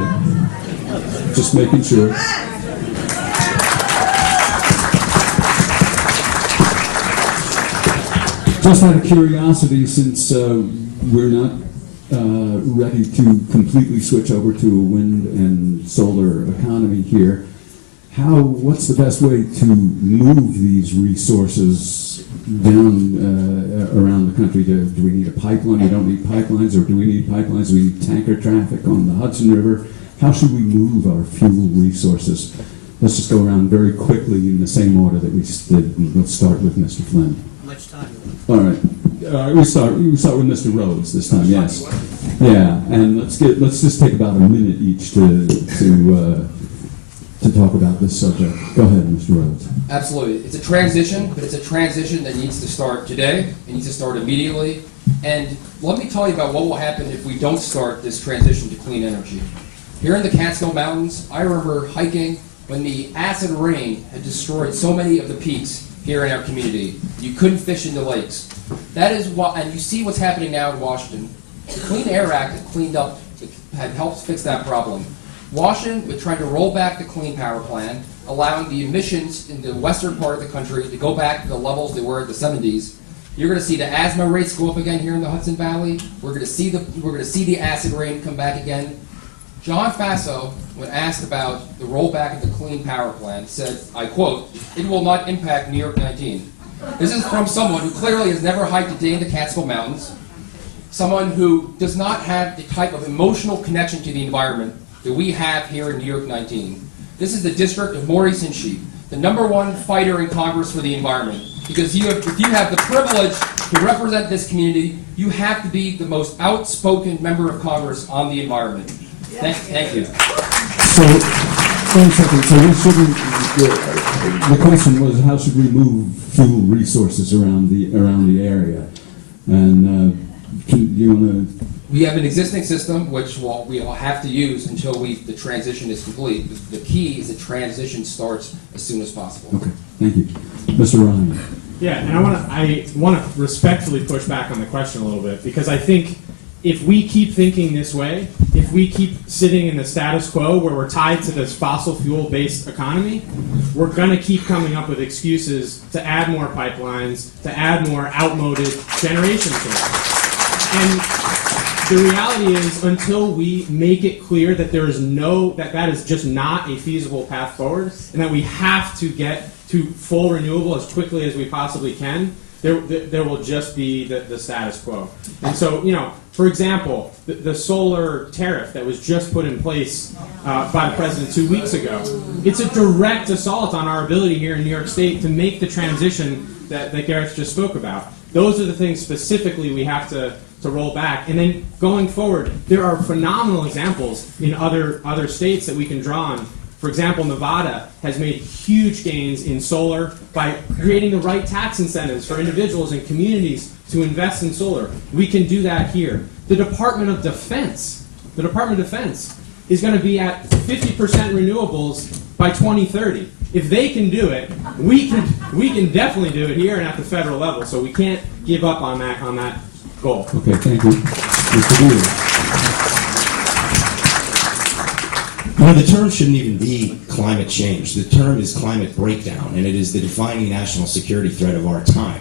Just making sure. Just out of curiosity, since we're not ready to completely switch over to a wind and solar economy here, what's the best way to move these resources down around the country? Do we need a pipeline? We don't need pipelines, or do we need pipelines? We need tanker traffic on the Hudson River. How should we move our fuel resources? Let's just go around very quickly in the same order that we did. Let's start with Mr. Flynn. How much time? All right. We start with Mr. Rhodes this time. Yes. Yeah, and let's just take about a minute each to talk about this subject. Go ahead, Mr. Rhodes. Absolutely. It's a transition, but it's a transition that needs to start today. It needs to start immediately. And let me tell you about what will happen if we don't start this transition to clean energy. Here in the Catskill Mountains, I remember hiking when the acid rain had destroyed so many of the peaks here in our community. You couldn't fish in the lakes. That is why, and you see what's happening now in Washington. The Clean Air Act had helped fix that problem. Washington was trying to roll back the Clean Power Plan, allowing the emissions in the western part of the country to go back to the levels they were in the 70s. You're going to see the asthma rates go up again here in the Hudson Valley. We're going to see the acid rain come back again. John Faso, when asked about the rollback of the Clean Power Plan, said, I quote, "It will not impact New York 19. This is from someone who clearly has never hiked a day in the Catskill Mountains, someone who does not have the type of emotional connection to the environment that we have here in New York 19. This is the district of Maurice Hinchy, the #1 fighter in Congress for the environment. Because if you have the privilege to represent this community, you have to be the most outspoken member of Congress on the environment. Thank you. So, one second. So we shouldn't. The question was, how should we move fuel resources around the area? And do you want to? We have an existing system which we will have to use until the transition is complete. The key is the transition starts as soon as possible. Okay, thank you, Mr. Ryan. Yeah, and I want to respectfully push back on the question a little bit, because I think if we keep thinking this way, if we keep sitting in the status quo where we're tied to this fossil fuel-based economy, we're going to keep coming up with excuses to add more pipelines, to add more outmoded generation sources. And the reality is, until we make it clear that there is that is just not a feasible path forward, and that we have to get to full renewable as quickly as we possibly can, there will just be the status quo. And so, for example, the solar tariff that was just put in place by the president 2 weeks ago, it's a direct assault on our ability here in New York State to make the transition that Gareth just spoke about. Those are the things specifically we have to roll back. And then going forward, there are phenomenal examples in other states that we can draw on. For example, Nevada has made huge gains in solar by creating the right tax incentives for individuals and communities to invest in solar. We can do that here. The Department of Defense is going to be at 50% renewables by 2030. If they can do it, we can definitely do it here and at the federal level. So we can't give up on that goal. Okay, thank you, Mr. Deere. The term shouldn't even be climate change. The term is climate breakdown, and it is the defining national security threat of our time.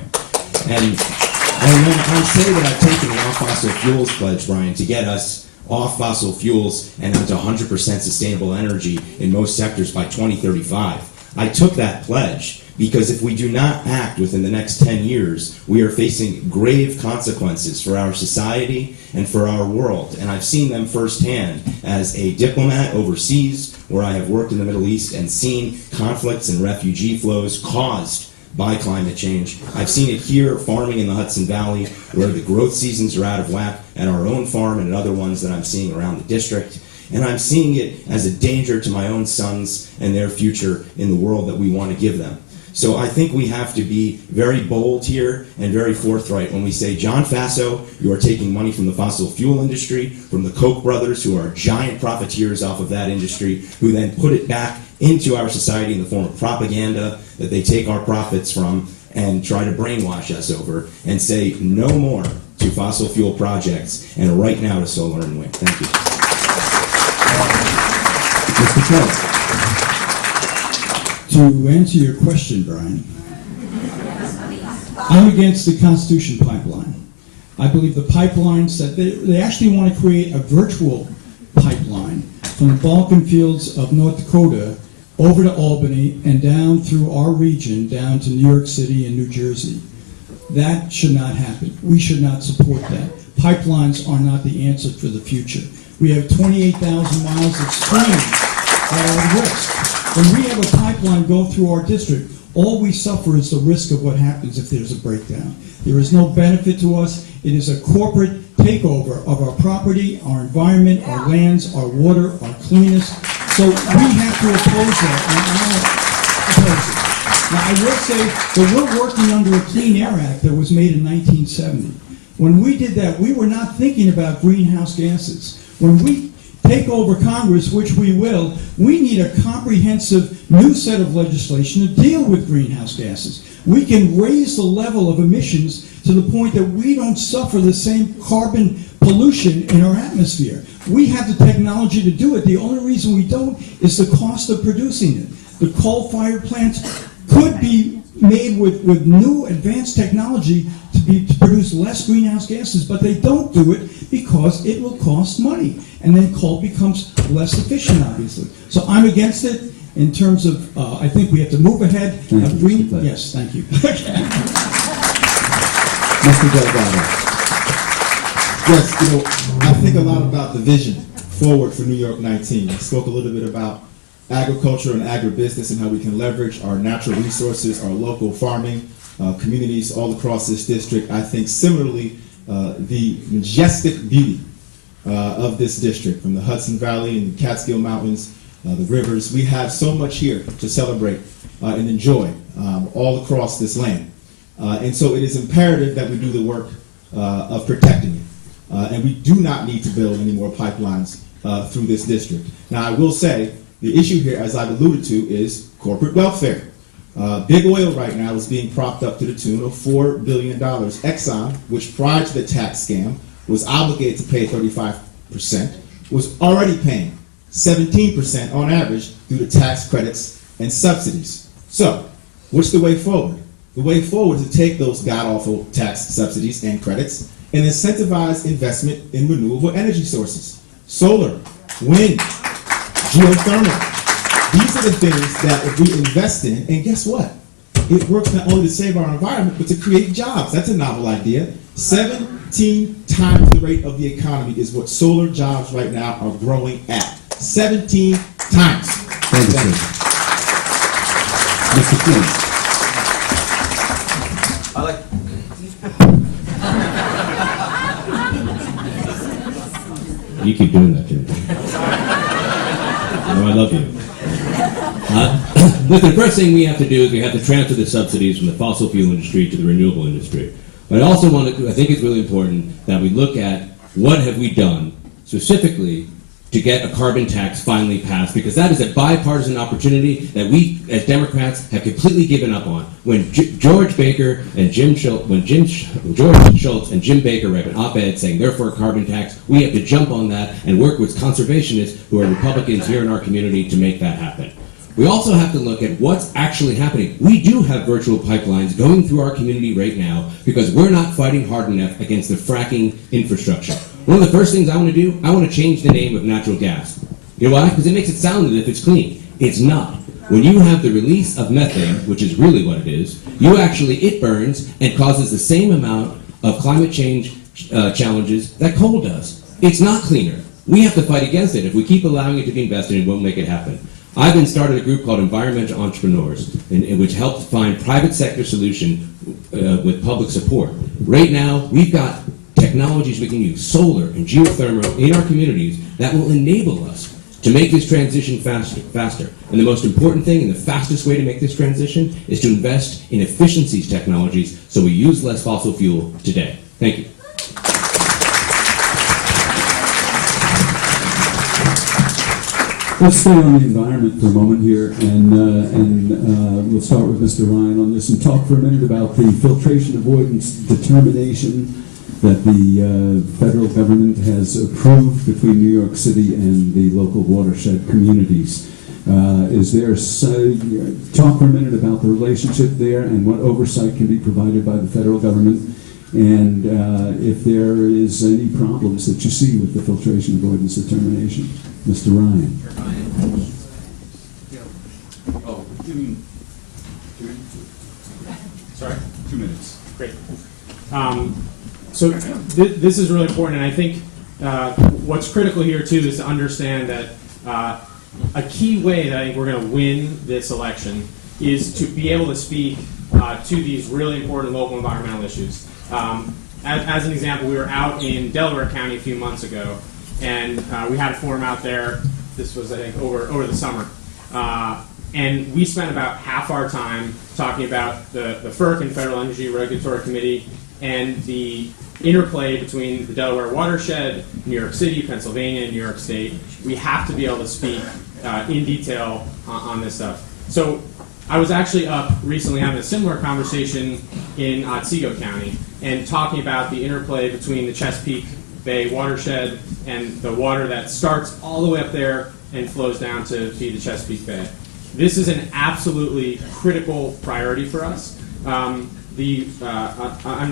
And when I say that I've taken the off fossil fuels pledge, Brian, to get us off fossil fuels and onto 100% sustainable energy in most sectors by 2035, I took that pledge because if we do not act within the next 10 years, we are facing grave consequences for our society and for our world. And I've seen them firsthand as a diplomat overseas, where I have worked in the Middle East and seen conflicts and refugee flows caused by climate change. I've seen it here farming in the Hudson Valley, where the growth seasons are out of whack at our own farm and at other ones that I'm seeing around the district. And I'm seeing it as a danger to my own sons and their future in the world that we want to give them. So I think we have to be very bold here and very forthright when we say, John Faso, you are taking money from the fossil fuel industry, from the Koch brothers, who are giant profiteers off of that industry, who then put it back into our society in the form of propaganda that they take our profits from and try to brainwash us over, and say no more to fossil fuel projects and right now to solar and wind. Thank you. Mr. Kelly. To answer your question, Brian, I'm against the Constitution pipeline. I believe the pipelines that they actually want to create a virtual pipeline from the Balkan fields of North Dakota over to Albany and down through our region, down to New York City and New Jersey. That should not happen. We should not support that. Pipelines are not the answer for the future. We have 28,000 miles of streams that are at risk. When we have a pipeline go through our district, all we suffer is the risk of what happens if there's a breakdown. There is no benefit to us. It is a corporate takeover of our property, our environment, our lands, our water, our cleanness. So we have to oppose that, and I oppose it. Now, I will say that we're working under a Clean Air Act that was made in 1970. When we did that, we were not thinking about greenhouse gases. When we take over Congress, which we will, we need a comprehensive new set of legislation to deal with greenhouse gases. We can raise the level of emissions to the point that we don't suffer the same carbon pollution in our atmosphere. We have the technology to do it. The only reason we don't is the cost of producing it. The coal-fired plants could be made with new advanced technology to produce less greenhouse gases, but they don't do it because it will cost money, and then coal becomes less efficient, obviously. So I'm against it in terms of, I think we have to move ahead. Thank you, Green, Mr. Clay. yes, thank you. Mr. Delgado. Yes, I think a lot about the vision forward for New York 19. I spoke a little bit about agriculture and agribusiness and how we can leverage our natural resources, our local farming, communities all across this district. I think similarly, the majestic beauty of this district, from the Hudson Valley and the Catskill Mountains, the rivers. We have so much here to celebrate and enjoy all across this land. And so it is imperative that we do the work of protecting it. And we do not need to build any more pipelines through this district. Now, I will say, the issue here, as I've alluded to, is corporate welfare. Big oil right now is being propped up to the tune of $4 billion. Exxon, which prior to the tax scam was obligated to pay 35%, was already paying 17% on average through the tax credits and subsidies. So, what's the way forward? The way forward is to take those god-awful tax subsidies and credits and incentivize investment in renewable energy sources. Solar, wind, geothermal. These are the things that if we invest in, and guess what? It works not only to save our environment, but to create jobs. That's a novel idea. 17 times the rate of the economy is what solar jobs right now are growing at. 17 times. Thank you, sir. Mr. Flynn. You keep doing that, Jim. I love you. Listen, the first thing we have to do is we have to transfer the subsidies from the fossil fuel industry to the renewable industry. But I also want to, I think it's really important that we look at what have we done specifically to get a carbon tax finally passed, because that is a bipartisan opportunity that we, as Democrats, have completely given up on. When George Baker and George Schultz and Jim Baker write an op-ed saying they're for a carbon tax, we have to jump on that and work with conservationists who are Republicans here in our community to make that happen. We also have to look at what's actually happening. We do have virtual pipelines going through our community right now because we're not fighting hard enough against the fracking infrastructure. One of the first things I want to do, I want to change the name of natural gas. You know why? Because it makes it sound as if it's clean. It's not. When you have the release of methane, which is really what it is, it burns and causes the same amount of climate change challenges that coal does. It's not cleaner. We have to fight against it. If we keep allowing it to be invested in, it won't make it happen. I've been started a group called Environmental Entrepreneurs, in which helps find private sector solution with public support. Right now, we've got technologies we can use, solar and geothermal, in our communities that will enable us to make this transition faster. And the most important thing and the fastest way to make this transition is to invest in efficiencies technologies so we use less fossil fuel today. Thank you. Let's stay on the environment for a moment here, and we'll start with Mr. Ryan on this and talk for a minute about the filtration avoidance determination that the federal government has approved between New York City and the local watershed communities. Talk for a minute about the relationship there and what oversight can be provided by the federal government, and if there is any problems that you see with the filtration avoidance determination. Mr. Ryan. Oh, sorry? 2 minutes. Great. So this is really important, and I think what's critical here too is to understand that a key way that I think we're going to win this election is to be able to speak to these really important local environmental issues. As an example, we were out in Delaware County a few months ago, and we had a forum out there. This was, I think, over the summer. And we spent about half our time talking about the FERC and Federal Energy Regulatory Committee and the interplay between the Delaware watershed, New York City, Pennsylvania, and New York State. We have to be able to speak in detail on this stuff. So I was actually up recently having a similar conversation in Otsego County and talking about the interplay between the Chesapeake Bay watershed and the water that starts all the way up there and flows down to feed the Chesapeake Bay. This is an absolutely critical priority for us. I'm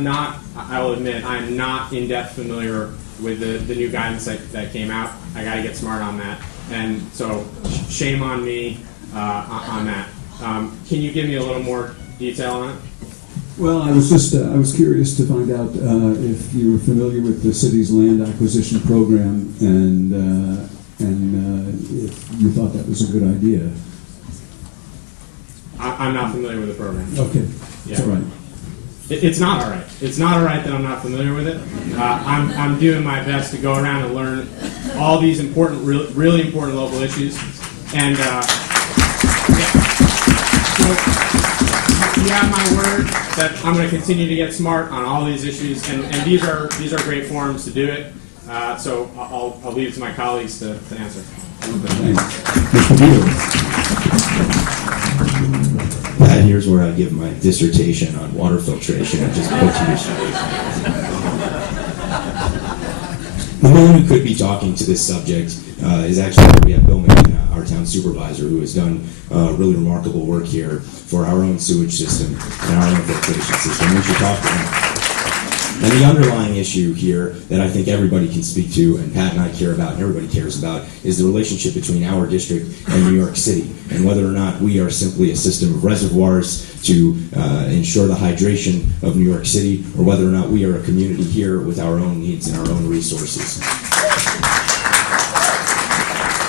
not, I will admit, I'm not in-depth familiar with the new guidance that came out. I got to get smart on that. And so shame on me on that. Can you give me a little more detail on it? Well, I was curious to find out if you were familiar with the city's land acquisition program and if you thought that was a good idea. I'm not familiar with the program. Okay, Yeah. that's all right. It's not all right. It's not all right that I'm not familiar with it. I'm doing my best to go around and learn all these important, really important local issues. And yeah. So you have my word that I'm going to continue to get smart on all these issues. And these are great forums to do it. So I'll leave it to my colleagues to answer. Thanks. Mr. Beal. Here's where I give my dissertation on water filtration and just put to straight. The man who could be talking to this subject is actually we have Bill McKenna, our town supervisor, who has done really remarkable work here for our own sewage system and our own filtration system. We should talk to him. And the underlying issue here that I think everybody can speak to, and Pat and I care about, and everybody cares about, is the relationship between our district and New York City, and whether or not we are simply a system of reservoirs to ensure the hydration of New York City, or whether or not we are a community here with our own needs and our own resources.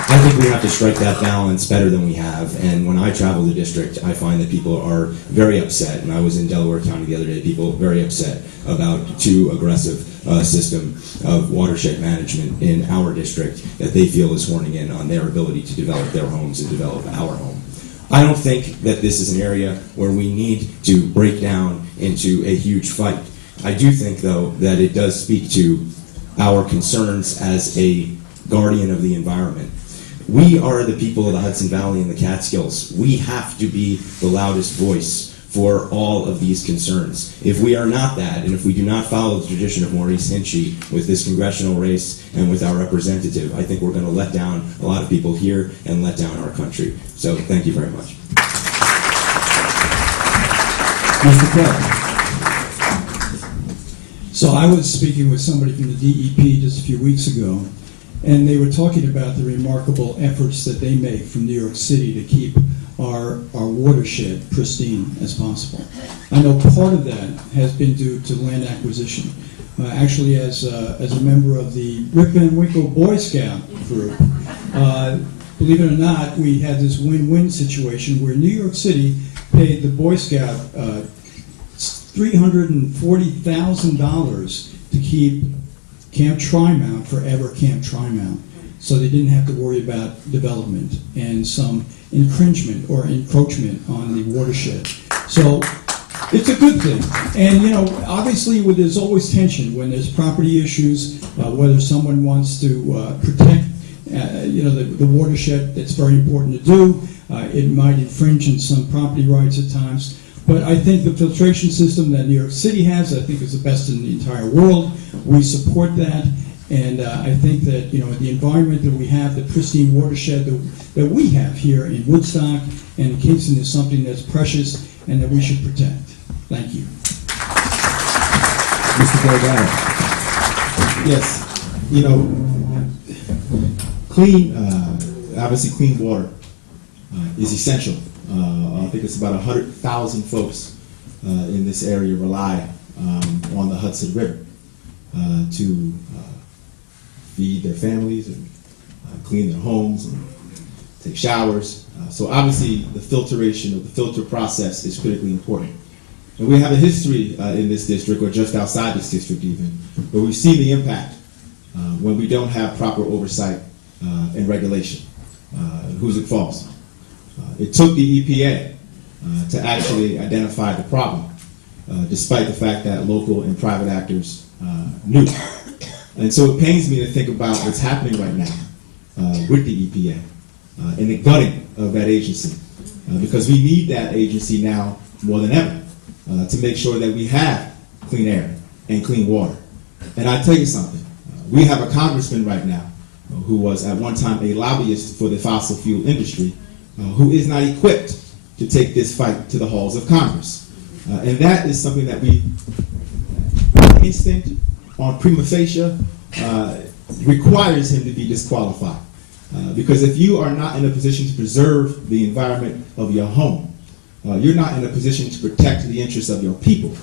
I think we have to strike that balance better than we have, and when I travel the district, I find that people are very upset, and I was in Delaware County the other day, people very upset about too aggressive system of watershed management in our district that they feel is horning in on their ability to develop their homes and develop our home. I don't think that this is an area where we need to break down into a huge fight. I do think, though, that it does speak to our concerns as a guardian of the environment. We are the people of the Hudson Valley and the Catskills. We have to be the loudest voice for all of these concerns. If we are not that, and if we do not follow the tradition of Maurice Hinchey with this congressional race and with our representative, I think we're going to let down a lot of people here and let down our country. So thank you very much. Mr. Clark. So I was speaking with somebody from the DEP just a few weeks ago, and they were talking about the remarkable efforts that they make from New York City to keep our watershed pristine as possible. I know part of that has been due to land acquisition. Actually, as a member of the Rip Van Winkle Boy Scout group, believe it or not, we had this win-win situation where New York City paid the Boy Scout $340,000 to keep Camp Trimount forever Camp Trimount, so they didn't have to worry about development and some infringement or encroachment on the watershed. So it's a good thing. And, you know, obviously there's always tension when there's property issues, whether someone wants to protect, the watershed. That's very important to do. It might infringe on some property rights at times. But I think the filtration system that New York City has, I think is the best in the entire world. We support that. And I think that, the environment that we have, the pristine watershed that we have here in Woodstock and Kingston is something that's precious and that we should protect. Thank you. Mr. Delgado. Yes, obviously clean water is essential. I think it's about 100,000 folks in this area rely on the Hudson River to feed their families and clean their homes and take showers. So obviously the filtration of the filter process is critically important. And we have a history in this district, or just outside this district even, where we've seen the impact when we don't have proper oversight and regulation. Who's it falls? It took the EPA to actually identify the problem, despite the fact that local and private actors knew. And so it pains me to think about what's happening right now with the EPA and the gutting of that agency, because we need that agency now more than ever to make sure that we have clean air and clean water. And I tell you something, we have a congressman right now who was at one time a lobbyist for the fossil fuel industry, who is not equipped to take this fight to the halls of Congress. And that is something that we, on instinct, on prima facie, requires him to be disqualified. Because if you are not in a position to preserve the environment of your home, you're not in a position to protect the interests of your people,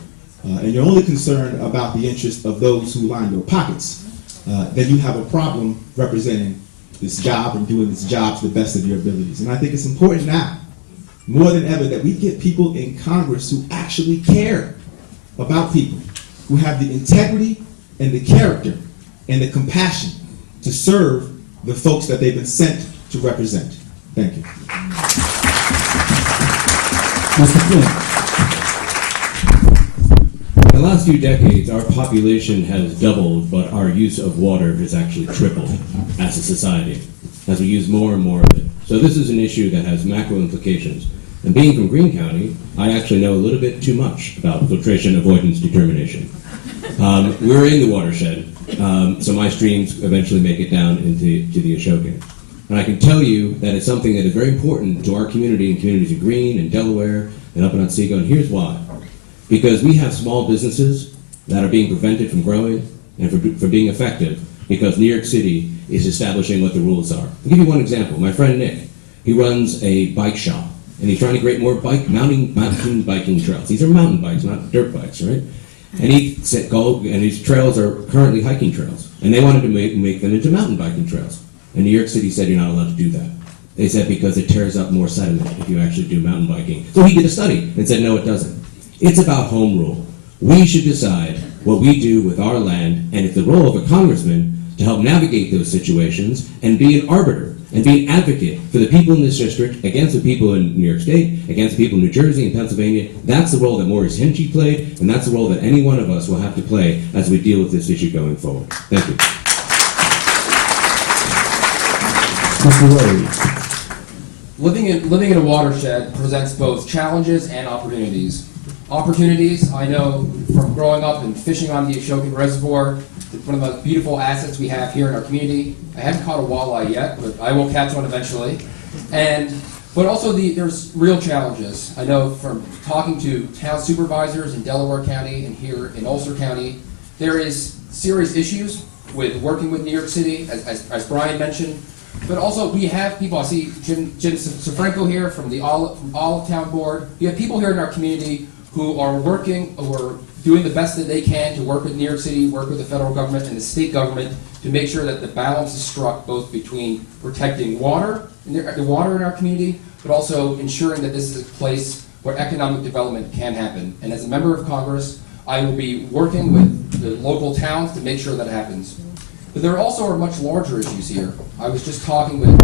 and you're only concerned about the interests of those who line your pockets, then you have a problem representing this job and doing this job to the best of your abilities. And I think it's important now, more than ever, that we get people in Congress who actually care about people, who have the integrity and the character and the compassion to serve the folks that they've been sent to represent. Thank you. Mr. Flynn. In the last few decades, our population has doubled, but our use of water has actually tripled as a society, as we use more and more of it. So this is an issue that has macro implications. And being from Greene County, I actually know a little bit too much about filtration avoidance determination. We're in the watershed, so my streams eventually make it down into the Ashokan. And I can tell you that it's something that is very important to our community and communities in Greene and Delaware and up in Otsego, and here's why. Because we have small businesses that are being prevented from growing and from being effective because New York City is establishing what the rules are. I'll give you one example. My friend Nick, he runs a bike shop, and he's trying to create more mountain biking trails. These are mountain bikes, not dirt bikes, right? And and these trails are currently hiking trails, and they wanted to make them into mountain biking trails. And New York City said you're not allowed to do that. They said because it tears up more sediment if you actually do mountain biking. So he did a study and said no, it doesn't. It's about home rule. We should decide what we do with our land, and it's the role of a congressman to help navigate those situations and be an arbiter and be an advocate for the people in this district against the people in New York State, against the people in New Jersey and Pennsylvania. That's the role that Maurice Hinchey played, and that's the role that any one of us will have to play as we deal with this issue going forward. Thank you. Mr. Rhodes. Living in a watershed presents both challenges and opportunities. Opportunities, I know from growing up and fishing on the Ashokan Reservoir, one of the most beautiful assets we have here in our community. I haven't caught a walleye yet, but I will catch one eventually. But also there's real challenges. I know from talking to town supervisors in Delaware County and here in Ulster County, there is serious issues with working with New York City, as Brian mentioned. But also we have people, I see Jim Sofranco here from the Olive Town Board. We have people here in our community who are working or doing the best that they can to work with New York City, work with the federal government and the state government to make sure that the balance is struck both between protecting water, the water in our community, but also ensuring that this is a place where economic development can happen. And as a member of Congress, I will be working with the local towns to make sure that happens. But there also are much larger issues here. I was just talking with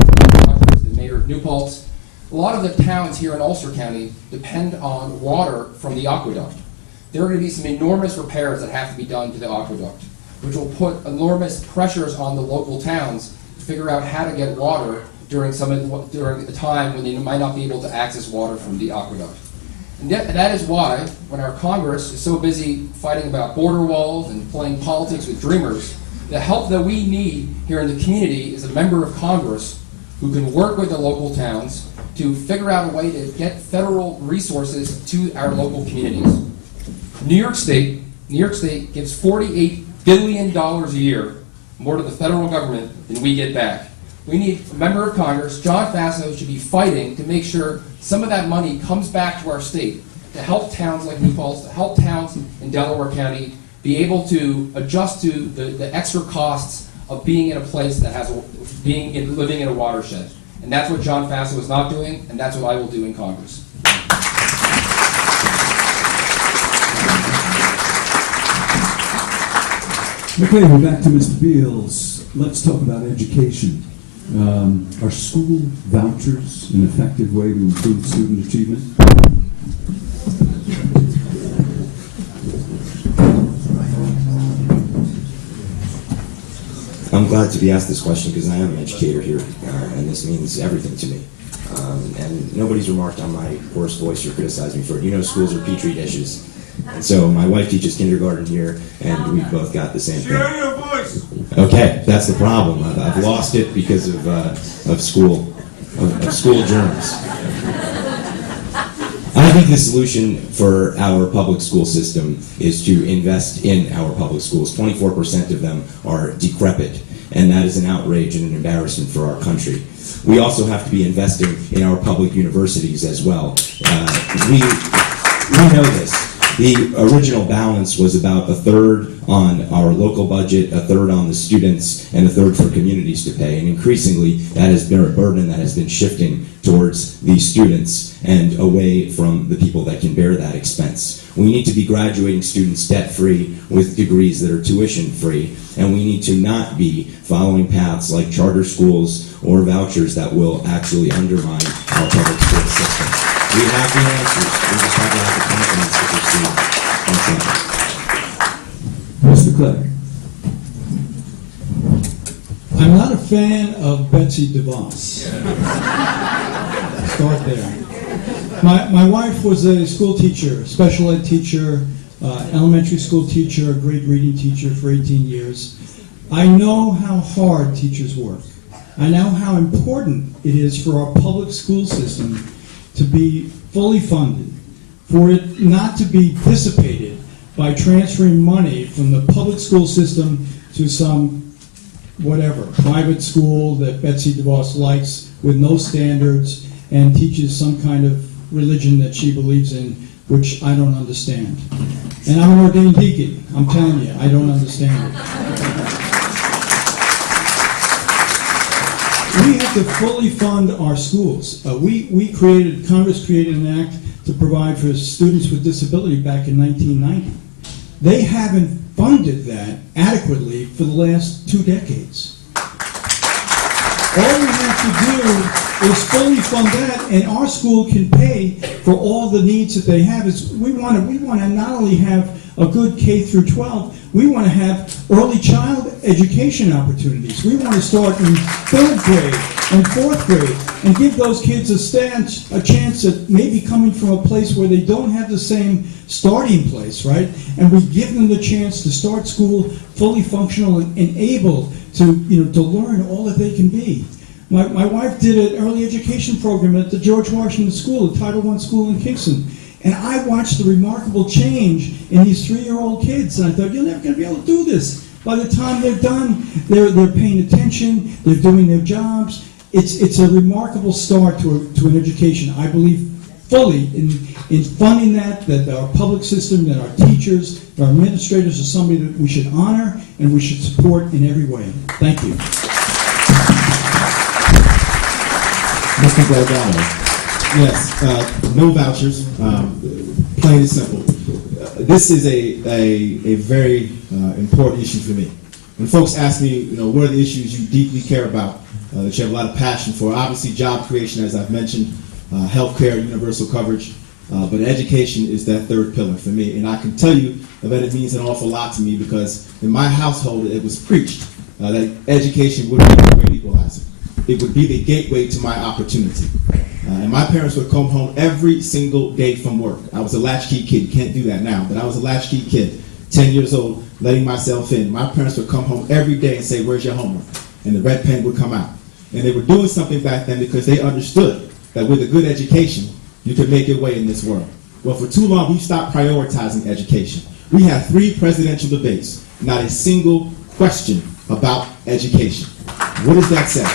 the mayor of New Paltz. A lot of the towns here in Ulster County depend on water from the aqueduct. There are going to be some enormous repairs that have to be done to the aqueduct, which will put enormous pressures on the local towns to figure out how to get water during a time when they might not be able to access water from the aqueduct. And that is why, when our Congress is so busy fighting about border walls and playing politics with dreamers, the help that we need here in the community is a member of Congress who can work with the local towns to figure out a way to get federal resources to our local communities. New York State gives $48 billion a year more to the federal government than we get back. We need a member of Congress, John Faso, should be fighting to make sure some of that money comes back to our state to help towns like New Paltz, to help towns in Delaware County be able to adjust to the extra costs of being in a place that has living in a watershed. And that's what John Faso is not doing, and that's what I will do in Congress. Okay, we're back to Mr. Beals. Let's talk about education. Are school vouchers an effective way to improve student achievement? I'm glad to be asked this question because I am an educator here, and this means everything to me. And nobody's remarked on my hoarse voice or criticized me for it. You know, schools are petri dishes. And so my wife teaches kindergarten here, and we've both got the same thing. Share your voice! Okay, that's the problem. I've lost it because of school. of school germs. I think the solution for our public school system is to invest in our public schools. 24% of them are decrepit, and that is an outrage and an embarrassment for our country. We also have to be investing in our public universities as well. We know this. The original balance was about a third on our local budget, a third on the students, and a third for communities to pay. And increasingly, that has been a burden that has been shifting towards the students and away from the people that can bear that expense. We need to be graduating students debt-free with degrees that are tuition-free, and we need to not be following paths like charter schools or vouchers that will actually undermine our public school system. We have the answers. We just have to have the confidence to proceed. Mr. Clay. I'm not a fan of Betsy DeVos. Start there. My wife was a school teacher, special ed teacher, elementary school teacher, grade reading teacher for 18 years. I know how hard teachers work. I know how important it is for our public school system to be fully funded, for it not to be dissipated by transferring money from the public school system to some whatever, private school that Betsy DeVos likes with no standards and teaches some kind of religion that she believes in, which I don't understand. And I'm an ordained deacon. I'm telling you, I don't understand it. We have to fully fund our schools. Congress created an act to provide for students with disability back in 1990. They haven't funded that adequately for the last 2 decades. All we have to do is fully fund that, and our school can pay for all the needs that they have. We want to not only have a good K through 12, we want to have early child education opportunities. We want to start in 3rd grade and 4th grade and give those kids a chance at maybe coming from a place where they don't have the same starting place, right? And we give them the chance to start school fully functional and able to learn all that they can be. My wife did an early education program at the George Washington School, a Title I school in Kingston. And I watched the remarkable change in these 3-year-old kids, and I thought, you're never going to be able to do this. By the time they're done, they're paying attention, they're doing their jobs. It's a remarkable start to an education. I believe fully in funding that our public system, that our teachers, our administrators are somebody that we should honor and we should support in every way. Thank you. Mr. Delgado. Yes, no vouchers, plain and simple. This is a very important issue for me. When folks ask me, what are the issues you deeply care about, that you have a lot of passion for, obviously job creation, as I've mentioned, healthcare, universal coverage, but education is that 3rd pillar for me. And I can tell you that it means an awful lot to me because in my household it was preached that education would be a great equalizer. It would be the gateway to my opportunity. And my parents would come home every single day from work. I was a latchkey kid. You can't do that now, but I was a latchkey kid, 10 years old, letting myself in. My parents would come home every day and say, where's your homework? And the red pen would come out. And they were doing something back then because they understood that with a good education, you could make your way in this world. Well, for too long, we've stopped prioritizing education. We had 3 presidential debates, not a single question about education. What does that say?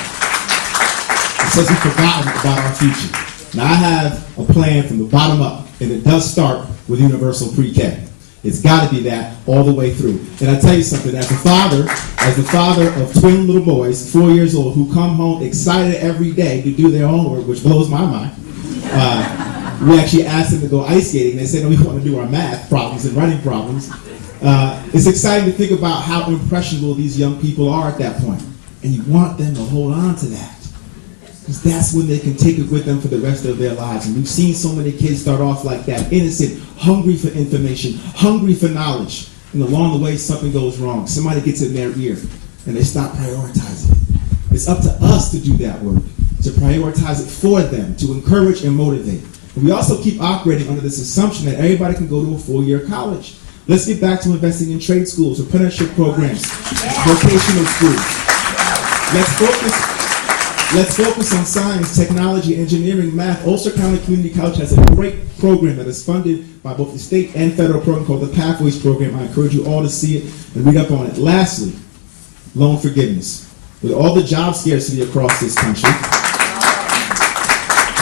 It says we've forgotten about our future. Now, I have a plan from the bottom up, and it does start with universal pre-K. It's got to be that all the way through. And I tell you something, as the father of twin little boys, 4 years old, who come home excited every day to do their homework, which blows my mind. We actually asked them to go ice skating. They said, no, we want to do our math problems and running problems. It's exciting to think about how impressionable these young people are at that point. And you want them to hold on to that. Because that's when they can take it with them for the rest of their lives. And we've seen so many kids start off like that, innocent, hungry for information, hungry for knowledge. And along the way, something goes wrong. Somebody gets in their ear, and they stop prioritizing it. It's up to us to do that work, to prioritize it for them, to encourage and motivate. And we also keep operating under this assumption that everybody can go to a 4-year college. Let's get back to investing in trade schools, apprenticeship programs, vocational schools. Let's focus Let's focus on science, technology, engineering, math. Ulster County Community College has a great program that is funded by both the state and federal program called the Pathways Program. I encourage you all to see it and read up on it. Lastly, loan forgiveness. With all the job scarcity across this country,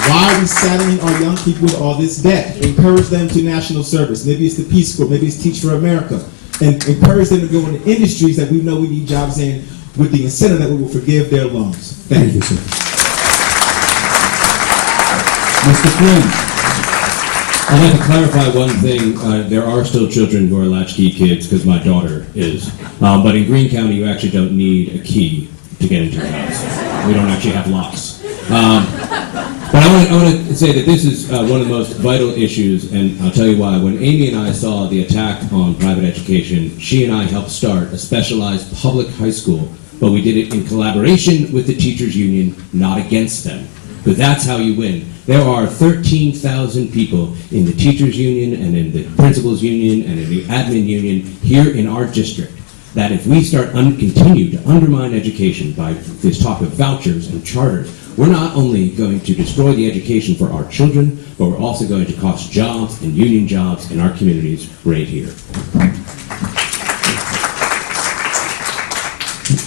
why are we saddling our young people with all this debt? Encourage them to national service. Maybe it's the Peace Corps, maybe it's Teach for America. And encourage them to go into industries that we know we need jobs in with the incentive that we will forgive their loans. Thank you, sir. Mr. Flynn. I'd like to clarify one thing. There are still children who are latchkey kids, because my daughter is. But in Greene County, you actually don't need a key to get into your house. We don't actually have locks. But I want to say that this is one of the most vital issues, and I'll tell you why. When Amy and I saw the attack on private education, she and I helped start a specialized public high school, but we did it in collaboration with the teachers union, not against them. Because that's how you win. There are 13,000 people in the teachers union and in the principals union and in the admin union here in our district that if we continue to undermine education by this talk of vouchers and charters, we're not only going to destroy the education for our children, but we're also going to cost jobs and union jobs in our communities right here.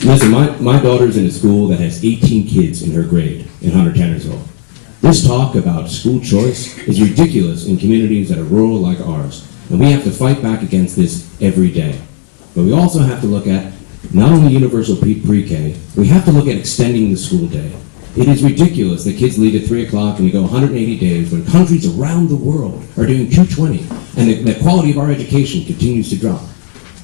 Listen, my daughter's in a school that has 18 kids in her grade in Hunter-Tannersville. This talk about school choice is ridiculous in communities that are rural like ours, and we have to fight back against this every day. But we also have to look at not only universal pre-K, we have to look at extending the school day. It is ridiculous that kids leave at 3 o'clock and we go 180 days when countries around the world are doing 220, and the quality of our education continues to drop.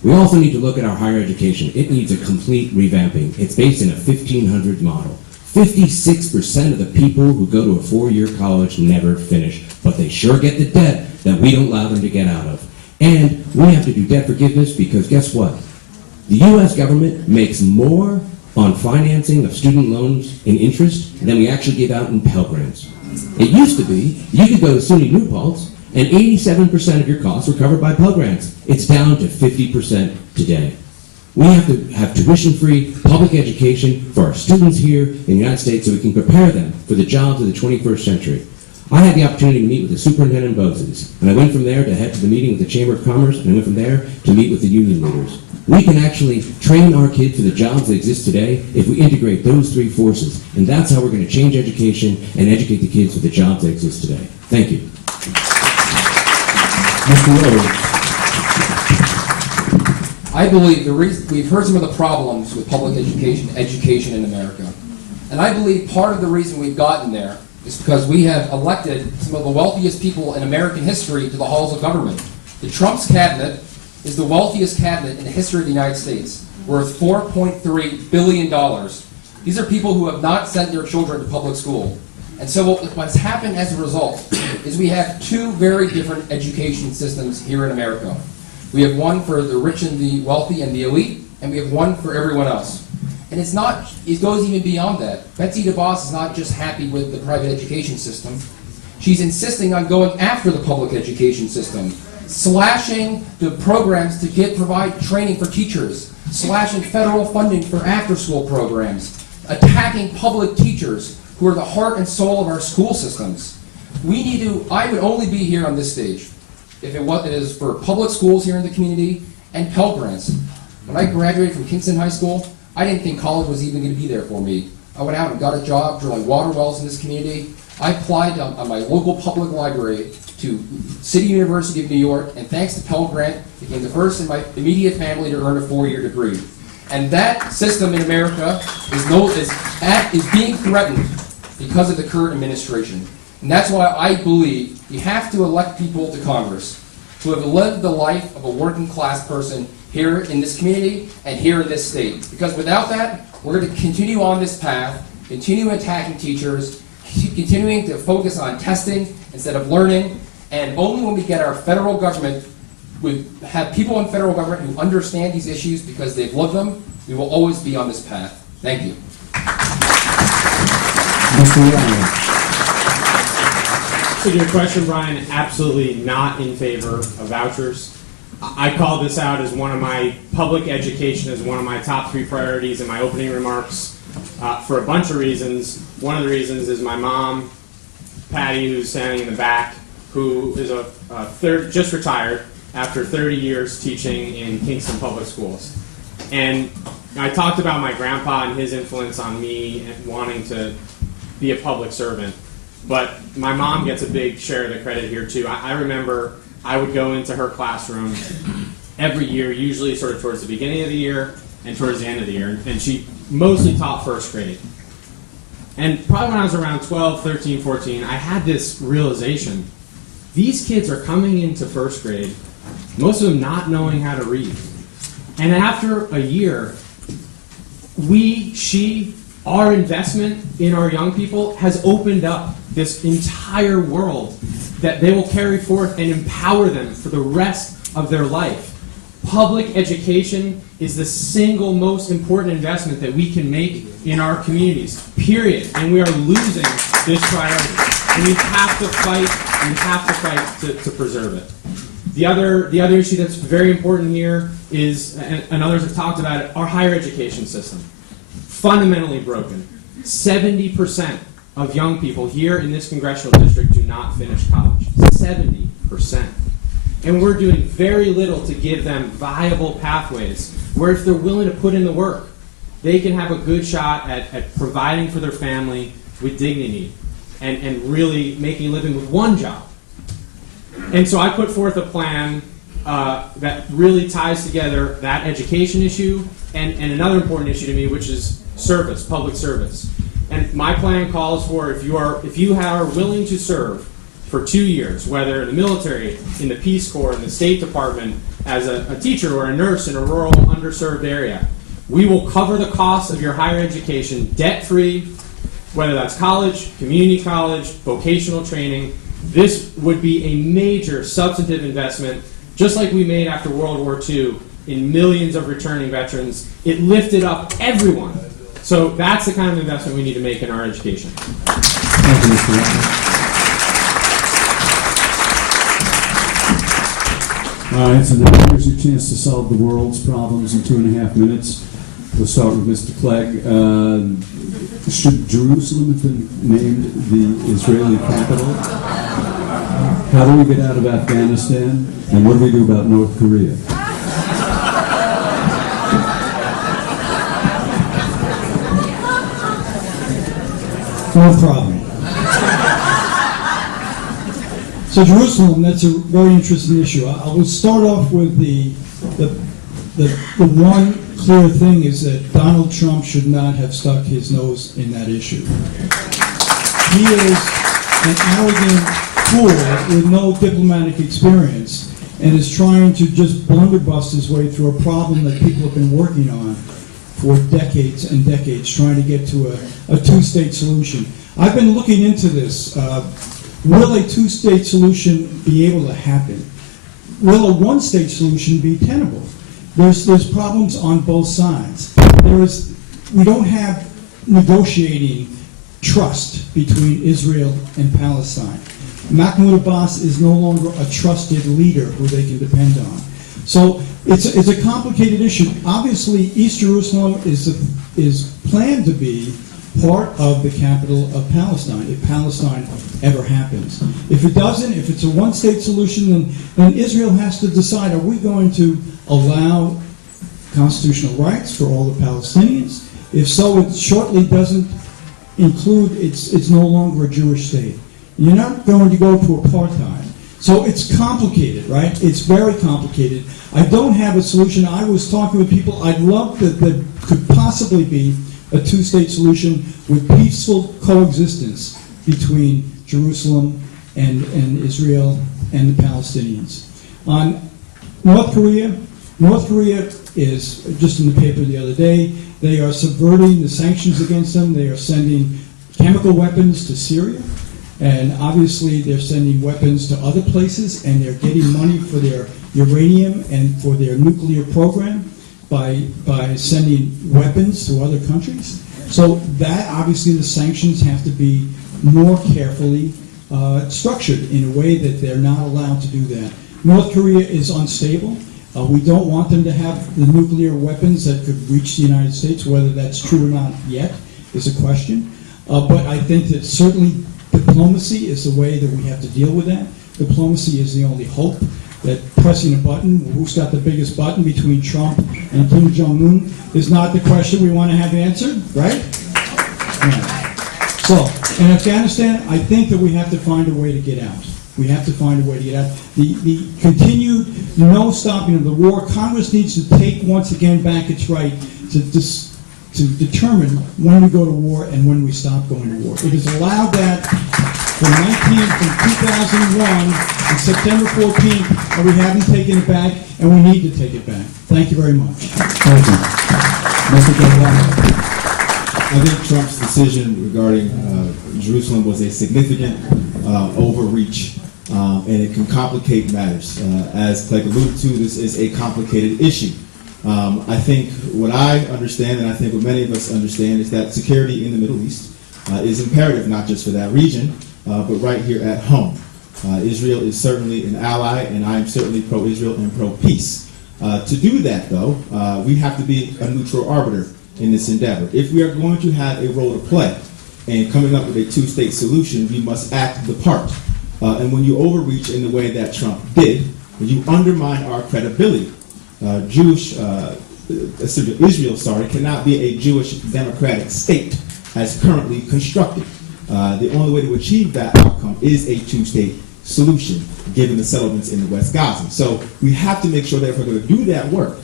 We also need to look at our higher education. It needs a complete revamping. It's based in a 1500s model. 56% of the people who go to a 4-year college never finish, but they sure get the debt that we don't allow them to get out of. And we have to do debt forgiveness because guess what? The U.S. government makes more on financing of student loans in interest than we actually give out in Pell Grants. It used to be you could go to SUNY New Paltz and 87% of your costs were covered by Pell Grants. It's down to 50% today. We have to have tuition-free public education for our students here in the United States so we can prepare them for the jobs of the 21st century. I had the opportunity to meet with the superintendent of BOCES, and I went from there to head to the meeting with the Chamber of Commerce, and I went from there to meet with the union leaders. We can actually train our kids for the jobs that exist today if we integrate those three forces, and that's how we're going to change education and educate the kids for the jobs that exist today. Thank you. Mr. Rhodes. I believe we've heard some of the problems with public education in America. And I believe part of the reason we've gotten there is because we have elected some of the wealthiest people in American history to the halls of government. The Trump's cabinet is the wealthiest cabinet in the history of the United States, worth $4.3 billion. These are people who have not sent their children to public school. And so what's happened as a result is we have two very different education systems here in America. We have one for the rich and the wealthy and the elite, and we have one for everyone else. And it goes even beyond that. Betsy DeVos is not just happy with the private education system. She's insisting on going after the public education system, slashing the programs to provide training for teachers, slashing federal funding for after-school programs, attacking public teachers who are the heart and soul of our school systems. I would only be here on this stage if it is for public schools here in the community and Pell Grants. When I graduated from Kingston High School, I didn't think college was even going to be there for me. I went out and got a job drilling water wells in this community. I applied on my local public library to City University of New York, and thanks to Pell Grant, became the first in my immediate family to earn a 4-year degree. And that system in America is being threatened because of the current administration. And that's why I believe you have to elect people to Congress who have lived the life of a working class person here in this community and here in this state. Because without that, we're going to continue on this path, continue attacking teachers, continuing to focus on testing instead of learning, and only when we get our federal government, have people in federal government who understand these issues because they've lived them, we will always be on this path. Thank you. Mr. Ryan. To your question, Brian, absolutely not in favor of vouchers. I called this out as one of my public education as one of my top 3 priorities in my opening remarks. for a bunch of reasons. One of the reasons is my mom, Patty, who's standing in the back, who is just retired after 30 years teaching in Kingston Public Schools. And I talked about my grandpa and his influence on me and wanting to be a public servant. But my mom gets a big share of the credit here, too. I remember I would go into her classroom every year, usually sort of towards the beginning of the year and towards the end of the year. And she mostly taught first grade. And probably when I was around 12, 13, 14, I had this realization. These kids are coming into first grade, most of them not knowing how to read. And after a year, our investment in our young people has opened up this entire world that they will carry forth and empower them for the rest of their life. Public education is the single most important investment that we can make in our communities, period. And we are losing this priority. And we have to fight to preserve it. The other issue that's very important here is, and others have talked about it, our higher education system. Fundamentally broken. 70% of young people here in this congressional district do not finish college. 70%. And we're doing very little to give them viable pathways where if they're willing to put in the work, they can have a good shot at providing for their family with dignity and really making a living with one job. And so I put forth a plan that really ties together that education issue and another important issue to me, which is service, public service. And my plan calls for if you are willing to serve for 2 years, whether in the military, in the Peace Corps, in the State Department, as a teacher or a nurse in a rural, underserved area, we will cover the cost of your higher education debt-free, whether that's college, community college, vocational training. This would be a major substantive investment, just like we made after World War II in millions of returning veterans. It lifted up everyone. So that's the kind of investment we need to make in our education. Thank you, Mr. Ryan. All right, so now here's your chance to solve the world's problems in 2.5 minutes. We'll start with Mr. Clegg. Should Jerusalem have been named the Israeli capital? How do we get out of Afghanistan? And what do we do about North Korea? No problem. So Jerusalem, that's a very interesting issue. I will start off with the one clear thing is that Donald Trump should not have stuck his nose in that issue. He is an arrogant fool with no diplomatic experience and is trying to just blunderbuss his way through a problem that people have been working on for decades and decades, trying to get to a two-state solution. I've been looking into this. Will a two-state solution be able to happen? Will a one-state solution be tenable? There's problems on both sides. We don't have negotiating trust between Israel and Palestine. Mahmoud Abbas is no longer a trusted leader who they can depend on. So it's a complicated issue. Obviously, East Jerusalem is planned to be part of the capital of Palestine, if Palestine ever happens. If it doesn't, if it's a one-state solution, then Israel has to decide, are we going to allow constitutional rights for all the Palestinians? If so, it shortly doesn't include, it's no longer a Jewish state. You're not going to go to apartheid. So it's complicated, right? It's very complicated. I don't have a solution. I was talking with people. I'd love that there could possibly be a two-state solution with peaceful coexistence between Jerusalem and Israel and the Palestinians. On North Korea is, just in the paper the other day, they are subverting the sanctions against them. They are sending chemical weapons to Syria. And obviously they're sending weapons to other places, and they're getting money for their uranium and for their nuclear program by sending weapons to other countries. So that, obviously, the sanctions have to be more carefully structured in a way that they're not allowed to do that. North Korea is unstable. We don't want them to have the nuclear weapons that could reach the United States, whether that's true or not yet. is a question. But I think that certainly diplomacy is the way that we have to deal with that. Diplomacy is the only hope. That pressing a button, who's got the biggest button between Trump and Kim Jong-un, is not the question we want to have answered, right? Yeah. So, in Afghanistan, I think that we have to find a way to get out. We have to find a way to get out. The continued no stopping of the war, Congress needs to take once again back its right to determine when we go to war and when we stop going to war. It has allowed that from 2001 and September 14th, and we haven't taken it back, and we need to take it back. Thank you very much. Thank you. Mr. Gagliano. I think Trump's decision regarding Jerusalem was a significant overreach, and it can complicate matters. As Clegg alluded to, this is a complicated issue. I think what I understand, and I think what many of us understand, is that security in the Middle East is imperative not just for that region, but right here at home. Israel is certainly an ally, and I am certainly pro-Israel and pro-peace. To do that, though, we have to be a neutral arbiter in this endeavor. If we are going to have a role to play in coming up with a two-state solution, we must act the part. And when you overreach in the way that Trump did, you undermine our credibility. Israel cannot be a Jewish democratic state as currently constructed. The only way to achieve that outcome is a two-state solution, given the settlements in the West Gaza. So we have to make sure that if we're going to do that work,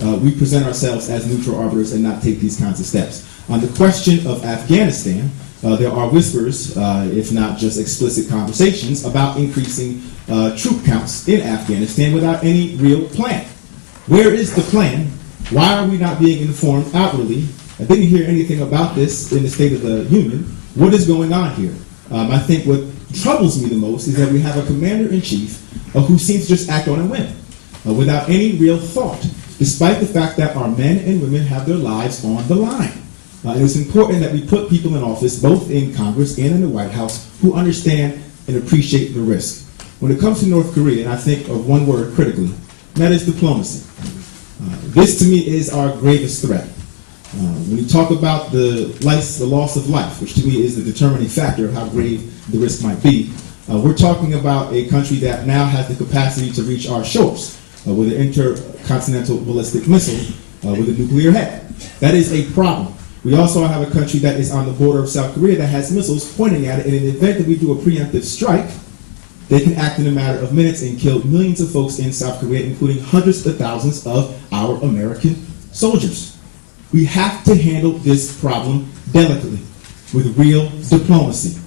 we present ourselves as neutral arbiters and not take these kinds of steps. On the question of Afghanistan, there are whispers, if not just explicit conversations, about increasing troop counts in Afghanistan without any real plan. Where is the plan? Why are we not being informed outwardly? I didn't hear anything about this in the State of the Union. What is going on here? I think what troubles me the most is that we have a commander-in-chief who seems to just act on a whim, without any real thought, despite the fact that our men and women have their lives on the line. It is important that we put people in office, both in Congress and in the White House, who understand and appreciate the risk. When it comes to North Korea, and I think of one word critically, and that is diplomacy. This, to me, is our gravest threat. When you talk about the loss of life, which to me is the determining factor of how grave the risk might be, we're talking about a country that now has the capacity to reach our shores with an intercontinental ballistic missile with a nuclear head. That is a problem. We also have a country that is on the border of South Korea that has missiles pointing at it, and in the event that we do a preemptive strike, they can act in a matter of minutes and kill millions of folks in South Korea, including hundreds of thousands of our American soldiers. We have to handle this problem delicately, with real diplomacy.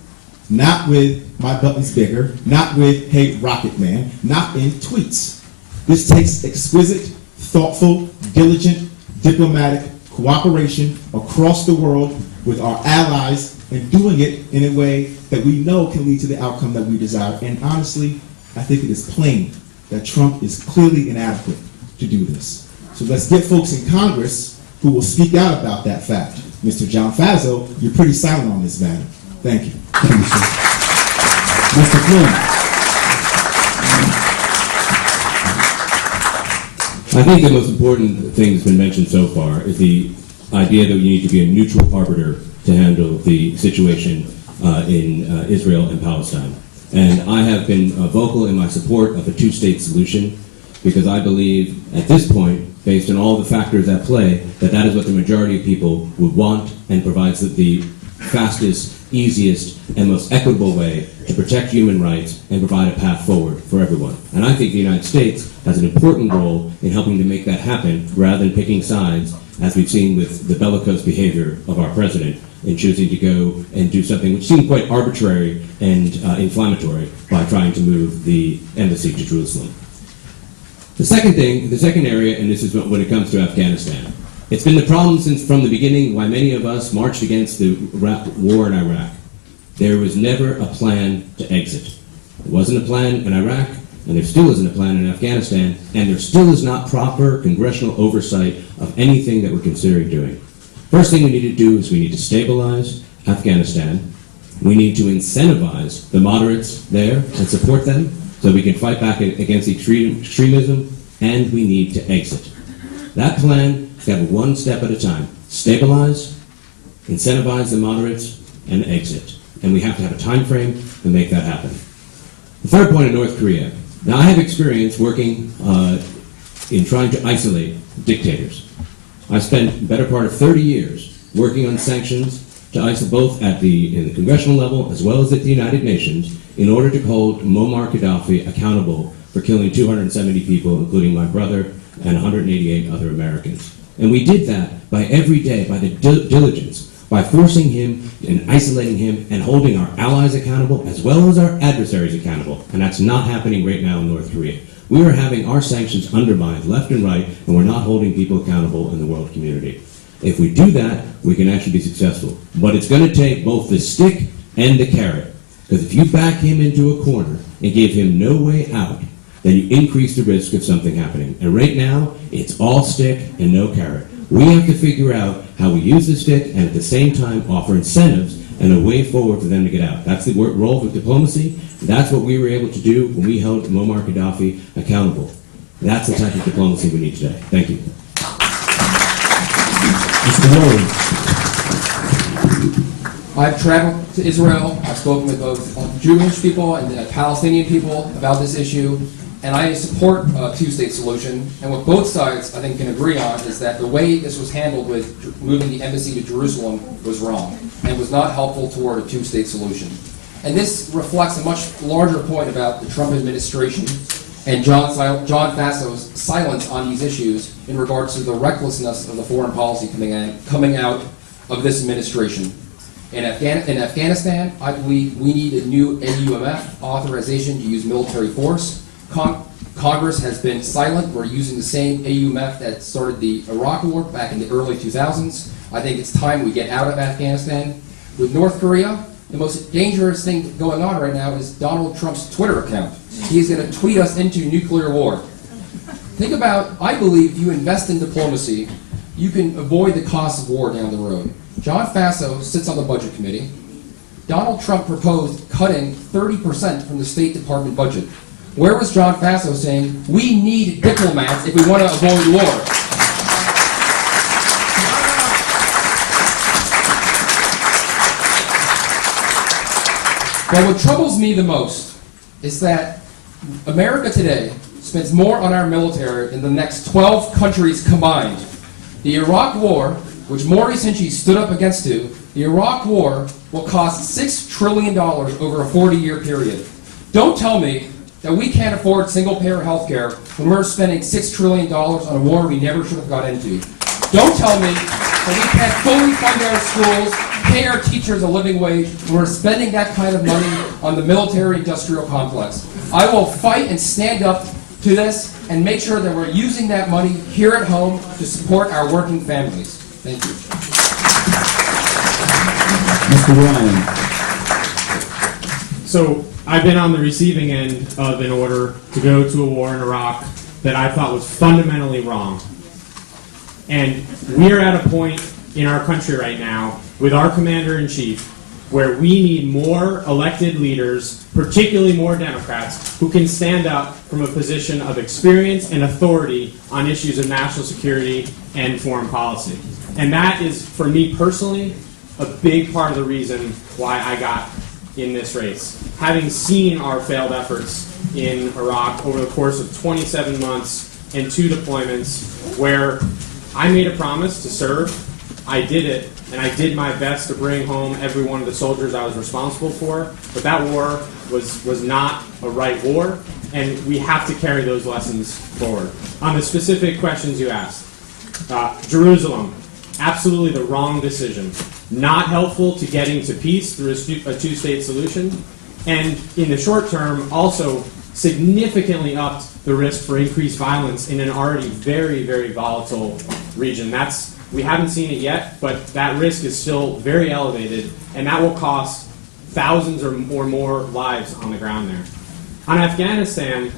Not with my button's bigger, not with, hey, Rocket Man, not in tweets. This takes exquisite, thoughtful, diligent, diplomatic cooperation across the world with our allies and doing it in a way that we know can lead to the outcome that we desire. And honestly, I think it is plain that Trump is clearly inadequate to do this. So let's get folks in Congress who will speak out about that fact. Mr. John Faso, you're pretty silent on this matter. Thank you. Thank you, sir. Mr. Flynn. I think the most important thing that's been mentioned so far is the idea that we need to be a neutral arbiter to handle the situation in Israel and Palestine. And I have been vocal in my support of a two-state solution because I believe at this point, based on all the factors at play, that that is what the majority of people would want and provides the fastest, easiest, and most equitable way to protect human rights and provide a path forward for everyone. And I think the United States has an important role in helping to make that happen rather than picking sides, as we've seen with the bellicose behavior of our president in choosing to go and do something which seemed quite arbitrary and inflammatory by trying to move the embassy to Jerusalem. The second area, and this is when it comes to Afghanistan, it's been the problem from the beginning why many of us marched against the war in Iraq. There was never a plan to exit. There wasn't a plan in Iraq, and there still isn't a plan in Afghanistan, and there still is not proper congressional oversight of anything that we're considering doing. First thing we need to do is we need to stabilize Afghanistan. We need to incentivize the moderates there and support them so we can fight back against extremism, and we need to exit. That plan is got to be one step at a time. Stabilize, incentivize the moderates, and exit. And we have to have a time frame to make that happen. The third point in North Korea. Now, I have experience working in trying to isolate dictators. I spent the better part of 30 years working on sanctions to isolate both in the congressional level as well as at the United Nations in order to hold Muammar Gaddafi accountable for killing 270 people, including my brother and 188 other Americans. And we did that by every day, by the diligence, by forcing him and isolating him and holding our allies accountable as well as our adversaries accountable. And that's not happening right now in North Korea. We are having our sanctions undermined left and right, and we're not holding people accountable in the world community. If we do that, we can actually be successful. But it's going to take both the stick and the carrot. Because if you back him into a corner and give him no way out, then you increase the risk of something happening. And right now, it's all stick and no carrot. We have to figure out how we use the stick and at the same time offer incentives and a way forward for them to get out. That's the role of diplomacy. That's what we were able to do when we held Muammar Gaddafi accountable. That's the type of diplomacy we need today. Thank you. Mr. Rhodes. I've traveled to Israel. I've spoken with both Jewish people and Palestinian people about this issue, and I support a two-state solution. And what both sides, I think, can agree on is that the way this was handled with moving the embassy to Jerusalem was wrong and was not helpful toward a two-state solution. And this reflects a much larger point about the Trump administration and John Fasso's silence on these issues in regards to the recklessness of the foreign policy coming out of this administration. In Afghanistan, I believe we need a new AUMF authorization to use military force. Congress has been silent. We're using the same AUMF that started the Iraq War back in the early 2000s. I think it's time we get out of Afghanistan. With North Korea, the most dangerous thing going on right now is Donald Trump's Twitter account. He's going to tweet us into nuclear war. Think about, I believe, if you invest in diplomacy, you can avoid the cost of war down the road. John Faso sits on the Budget Committee. Donald Trump proposed cutting 30% from the State Department budget. Where was John Faso saying, we need diplomats if we want to avoid war? But what troubles me the most is that America today spends more on our military than the next 12 countries combined. The Iraq War, which Maurice Hinchey stood up against the Iraq War will cost $6 trillion over a 40-year period. Don't tell me that we can't afford single-payer health care when we're spending $6 trillion on a war we never should have got into. Don't tell me that we can't fully fund our schools, pay our teachers a living wage, when we're spending that kind of money on the military-industrial complex. I will fight and stand up to this and make sure that we're using that money here at home to support our working families. Thank you. Mr. Ryan. So I've been on the receiving end of an order to go to a war in Iraq that I thought was fundamentally wrong. And we're at a point in our country right now with our commander-in-chief where we need more elected leaders, particularly more Democrats, who can stand up from a position of experience and authority on issues of national security and foreign policy. And that is, for me personally, a big part of the reason why I got in this race. Having seen our failed efforts in Iraq over the course of 27 months and 2 deployments where I made a promise to serve, I did it, and I did my best to bring home every one of the soldiers I was responsible for, but that war was not a right war, and we have to carry those lessons forward. On the specific questions you asked, Jerusalem, absolutely the wrong decision. Not helpful to getting to peace through a two-state solution, and in the short term, also significantly upped the risk for increased violence in an already very, very volatile region. We haven't seen it yet, but that risk is still very elevated, and that will cost thousands or more lives on the ground there. On Afghanistan,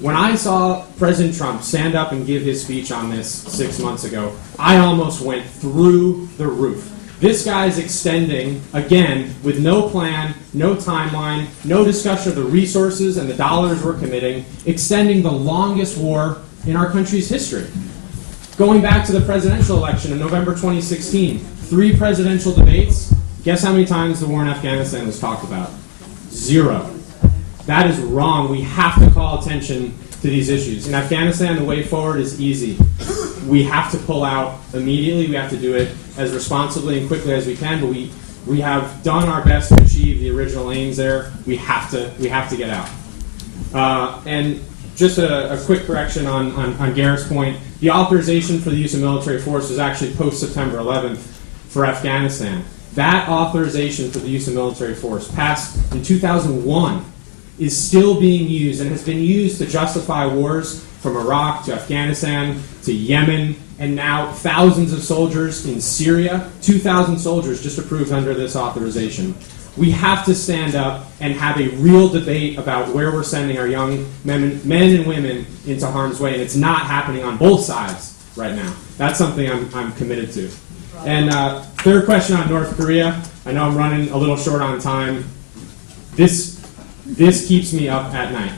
when I saw President Trump stand up and give his speech on this 6 months ago, I almost went through the roof. This guy's extending, again, with no plan, no timeline, no discussion of the resources and the dollars we're committing, extending the longest war in our country's history. Going back to the presidential election in November 2016, 3 presidential debates. Guess how many times the war in Afghanistan was talked about? 0. That is wrong. We have to call attention to these issues. In Afghanistan, the way forward is easy. We have to pull out immediately. We have to do it as responsibly and quickly as we can, but we have done our best to achieve the original aims there. We have to get out. And just a quick correction on Garrett's point. The authorization for the use of military force was actually post-September 11th for Afghanistan. That authorization for the use of military force, passed in 2001, is still being used and has been used to justify wars from Iraq to Afghanistan to Yemen, and now thousands of soldiers in Syria. 2,000 soldiers just approved under this authorization. We have to stand up and have a real debate about where we're sending our young men and women into harm's way, and it's not happening on both sides right now. That's something I'm committed to. And third question on North Korea. I know I'm running a little short on time. This keeps me up at night.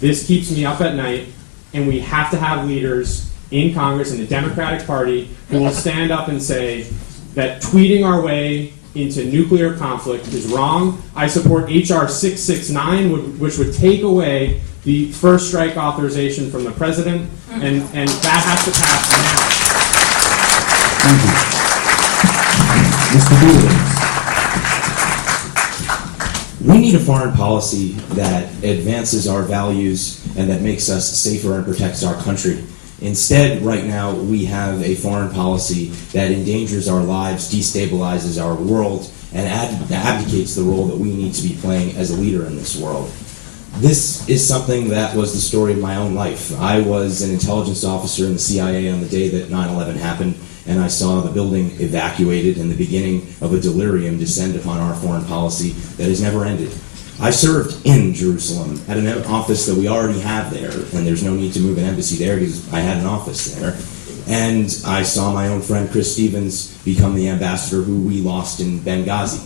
This keeps me up at night, and we have to have leaders in Congress and the Democratic Party who will stand up and say that tweeting our way into nuclear conflict is wrong. I support H.R. 669, which would take away the first strike authorization from the president, and that has to pass now. Thank you. Mr. Doolittle. We need a foreign policy that advances our values and that makes us safer and protects our country. Instead, right now, we have a foreign policy that endangers our lives, destabilizes our world, and abdicates the role that we need to be playing as a leader in this world. This is something that was the story of my own life. I was an intelligence officer in the CIA on the day that 9/11 happened, and I saw the building evacuated and the beginning of a delirium descend upon our foreign policy that has never ended. I served in Jerusalem at an office that we already have there, and there's no need to move an embassy there because I had an office there. And I saw my own friend Chris Stevens become the ambassador who we lost in Benghazi.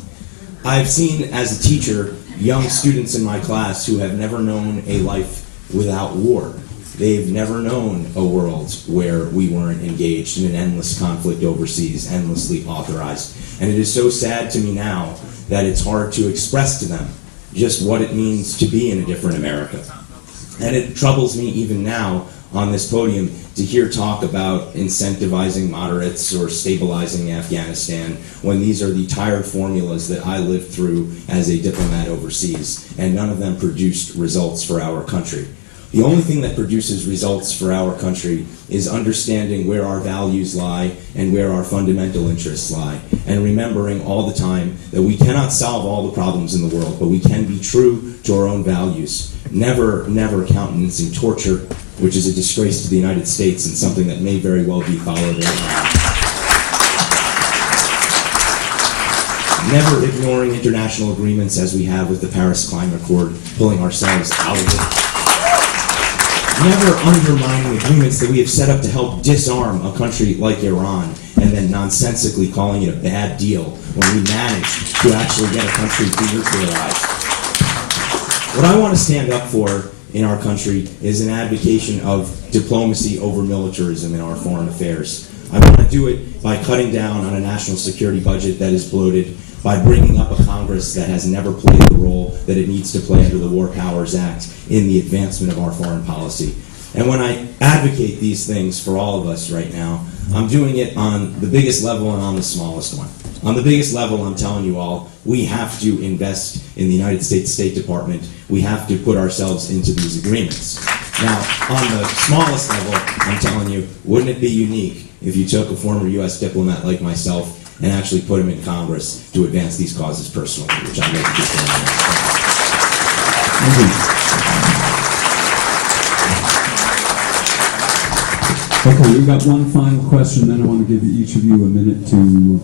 I've seen, as a teacher, young students in my class who have never known a life without war. They've never known a world where we weren't engaged in an endless conflict overseas, endlessly authorized. And it is so sad to me now that it's hard to express to them just what it means to be in a different America. And it troubles me even now on this podium to hear talk about incentivizing moderates or stabilizing Afghanistan when these are the tired formulas that I lived through as a diplomat overseas, and none of them produced results for our country. The only thing that produces results for our country is understanding where our values lie and where our fundamental interests lie, and remembering all the time that we cannot solve all the problems in the world, but we can be true to our own values. Never countenancing torture, which is a disgrace to the United States and something that may very well be followed right now. Never ignoring international agreements as we have with the Paris Climate Accord, pulling ourselves out of it. Never undermining agreements that we have set up to help disarm a country like Iran, and then nonsensically calling it a bad deal when we manage to actually get a country denuclearized. What I want to stand up for in our country is an advocacy of diplomacy over militarism in our foreign affairs. I want to do it by cutting down on a national security budget that is bloated, by bringing up a Congress that has never played the role that it needs to play under the War Powers Act in the advancement of our foreign policy. And when I advocate these things for all of us right now, I'm doing it on the biggest level and on the smallest one. On the biggest level, I'm telling you all, we have to invest in the United States State Department. We have to put ourselves into these agreements. Now, on the smallest level, I'm telling you, wouldn't it be unique if you took a former U.S. diplomat like myself and actually put him in Congress to advance these causes personally, which I'd like to do for him. Okay, we've got one final question, then I want to give each of you a minute to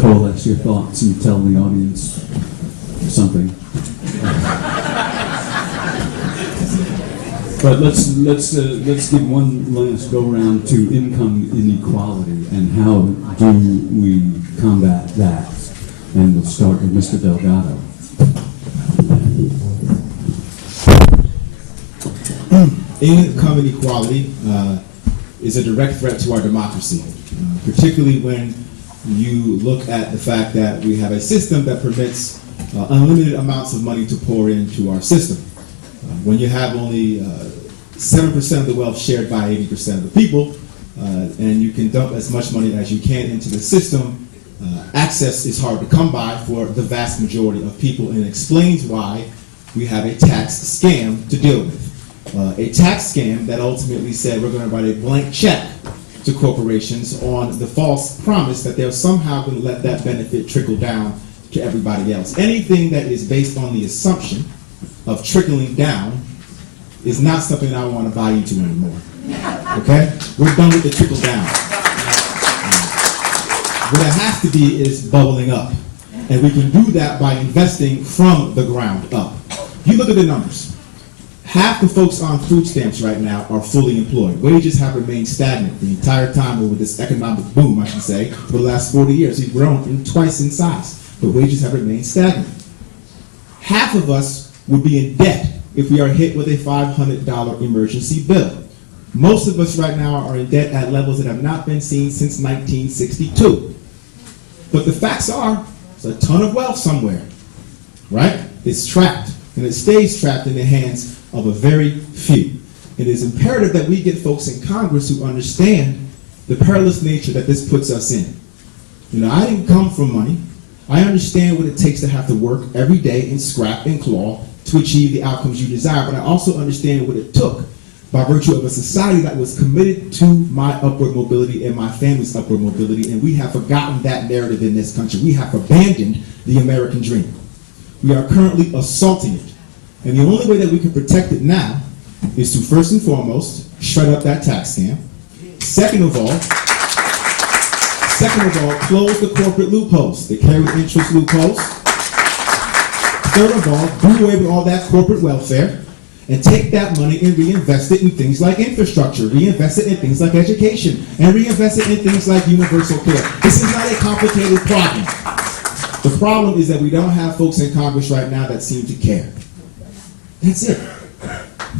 coalesce your thoughts and tell the audience something. But let's give one last go round to income inequality and how do we combat that. And we'll start with Mr. Delgado. Income inequality is a direct threat to our democracy, particularly when you look at the fact that we have a system that permits unlimited amounts of money to pour into our system. When you have only 7% of the wealth shared by 80% of the people, and you can dump as much money as you can into the system, access is hard to come by for the vast majority of people, and it explains why we have a tax scam to deal with. A tax scam that ultimately said we're going to write a blank check to corporations on the false promise that they're somehow going to let that benefit trickle down to everybody else. Anything that is based on the assumption of trickling down is not something I want to buy into anymore. Okay? We're done with the trickle down. What it has to be is bubbling up. And we can do that by investing from the ground up. You look at the numbers. Half the folks on food stamps right now are fully employed. Wages have remained stagnant the entire time over this economic boom, I should say, for the last 40 years. We've grown twice in size, but wages have remained stagnant. Half of us would be in debt if we are hit with a $500 emergency bill. Most of us right now are in debt at levels that have not been seen since 1962. But the facts are, there's a ton of wealth somewhere, right? It's trapped, and it stays trapped in the hands of a very few. It is imperative that we get folks in Congress who understand the perilous nature that this puts us in. You know, I didn't come from money. I understand what it takes to have to work every day and scrap and claw to achieve the outcomes you desire, but I also understand what it took by virtue of a society that was committed to my upward mobility and my family's upward mobility, and we have forgotten that narrative in this country. We have abandoned the American dream. We are currently assaulting it. And the only way that we can protect it now is to first and foremost shred up that tax scam. Second of all, close the corporate loopholes, the carried interest loopholes. Third of all, do away with all that corporate welfare and take that money and reinvest it in things like infrastructure, reinvest it in things like education, and reinvest it in things like universal care. This is not a complicated problem. The problem is that we don't have folks in Congress right now that seem to care. That's it.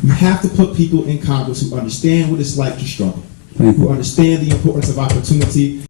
You have to put people in Congress who understand what it's like to struggle, who understand the importance of opportunity.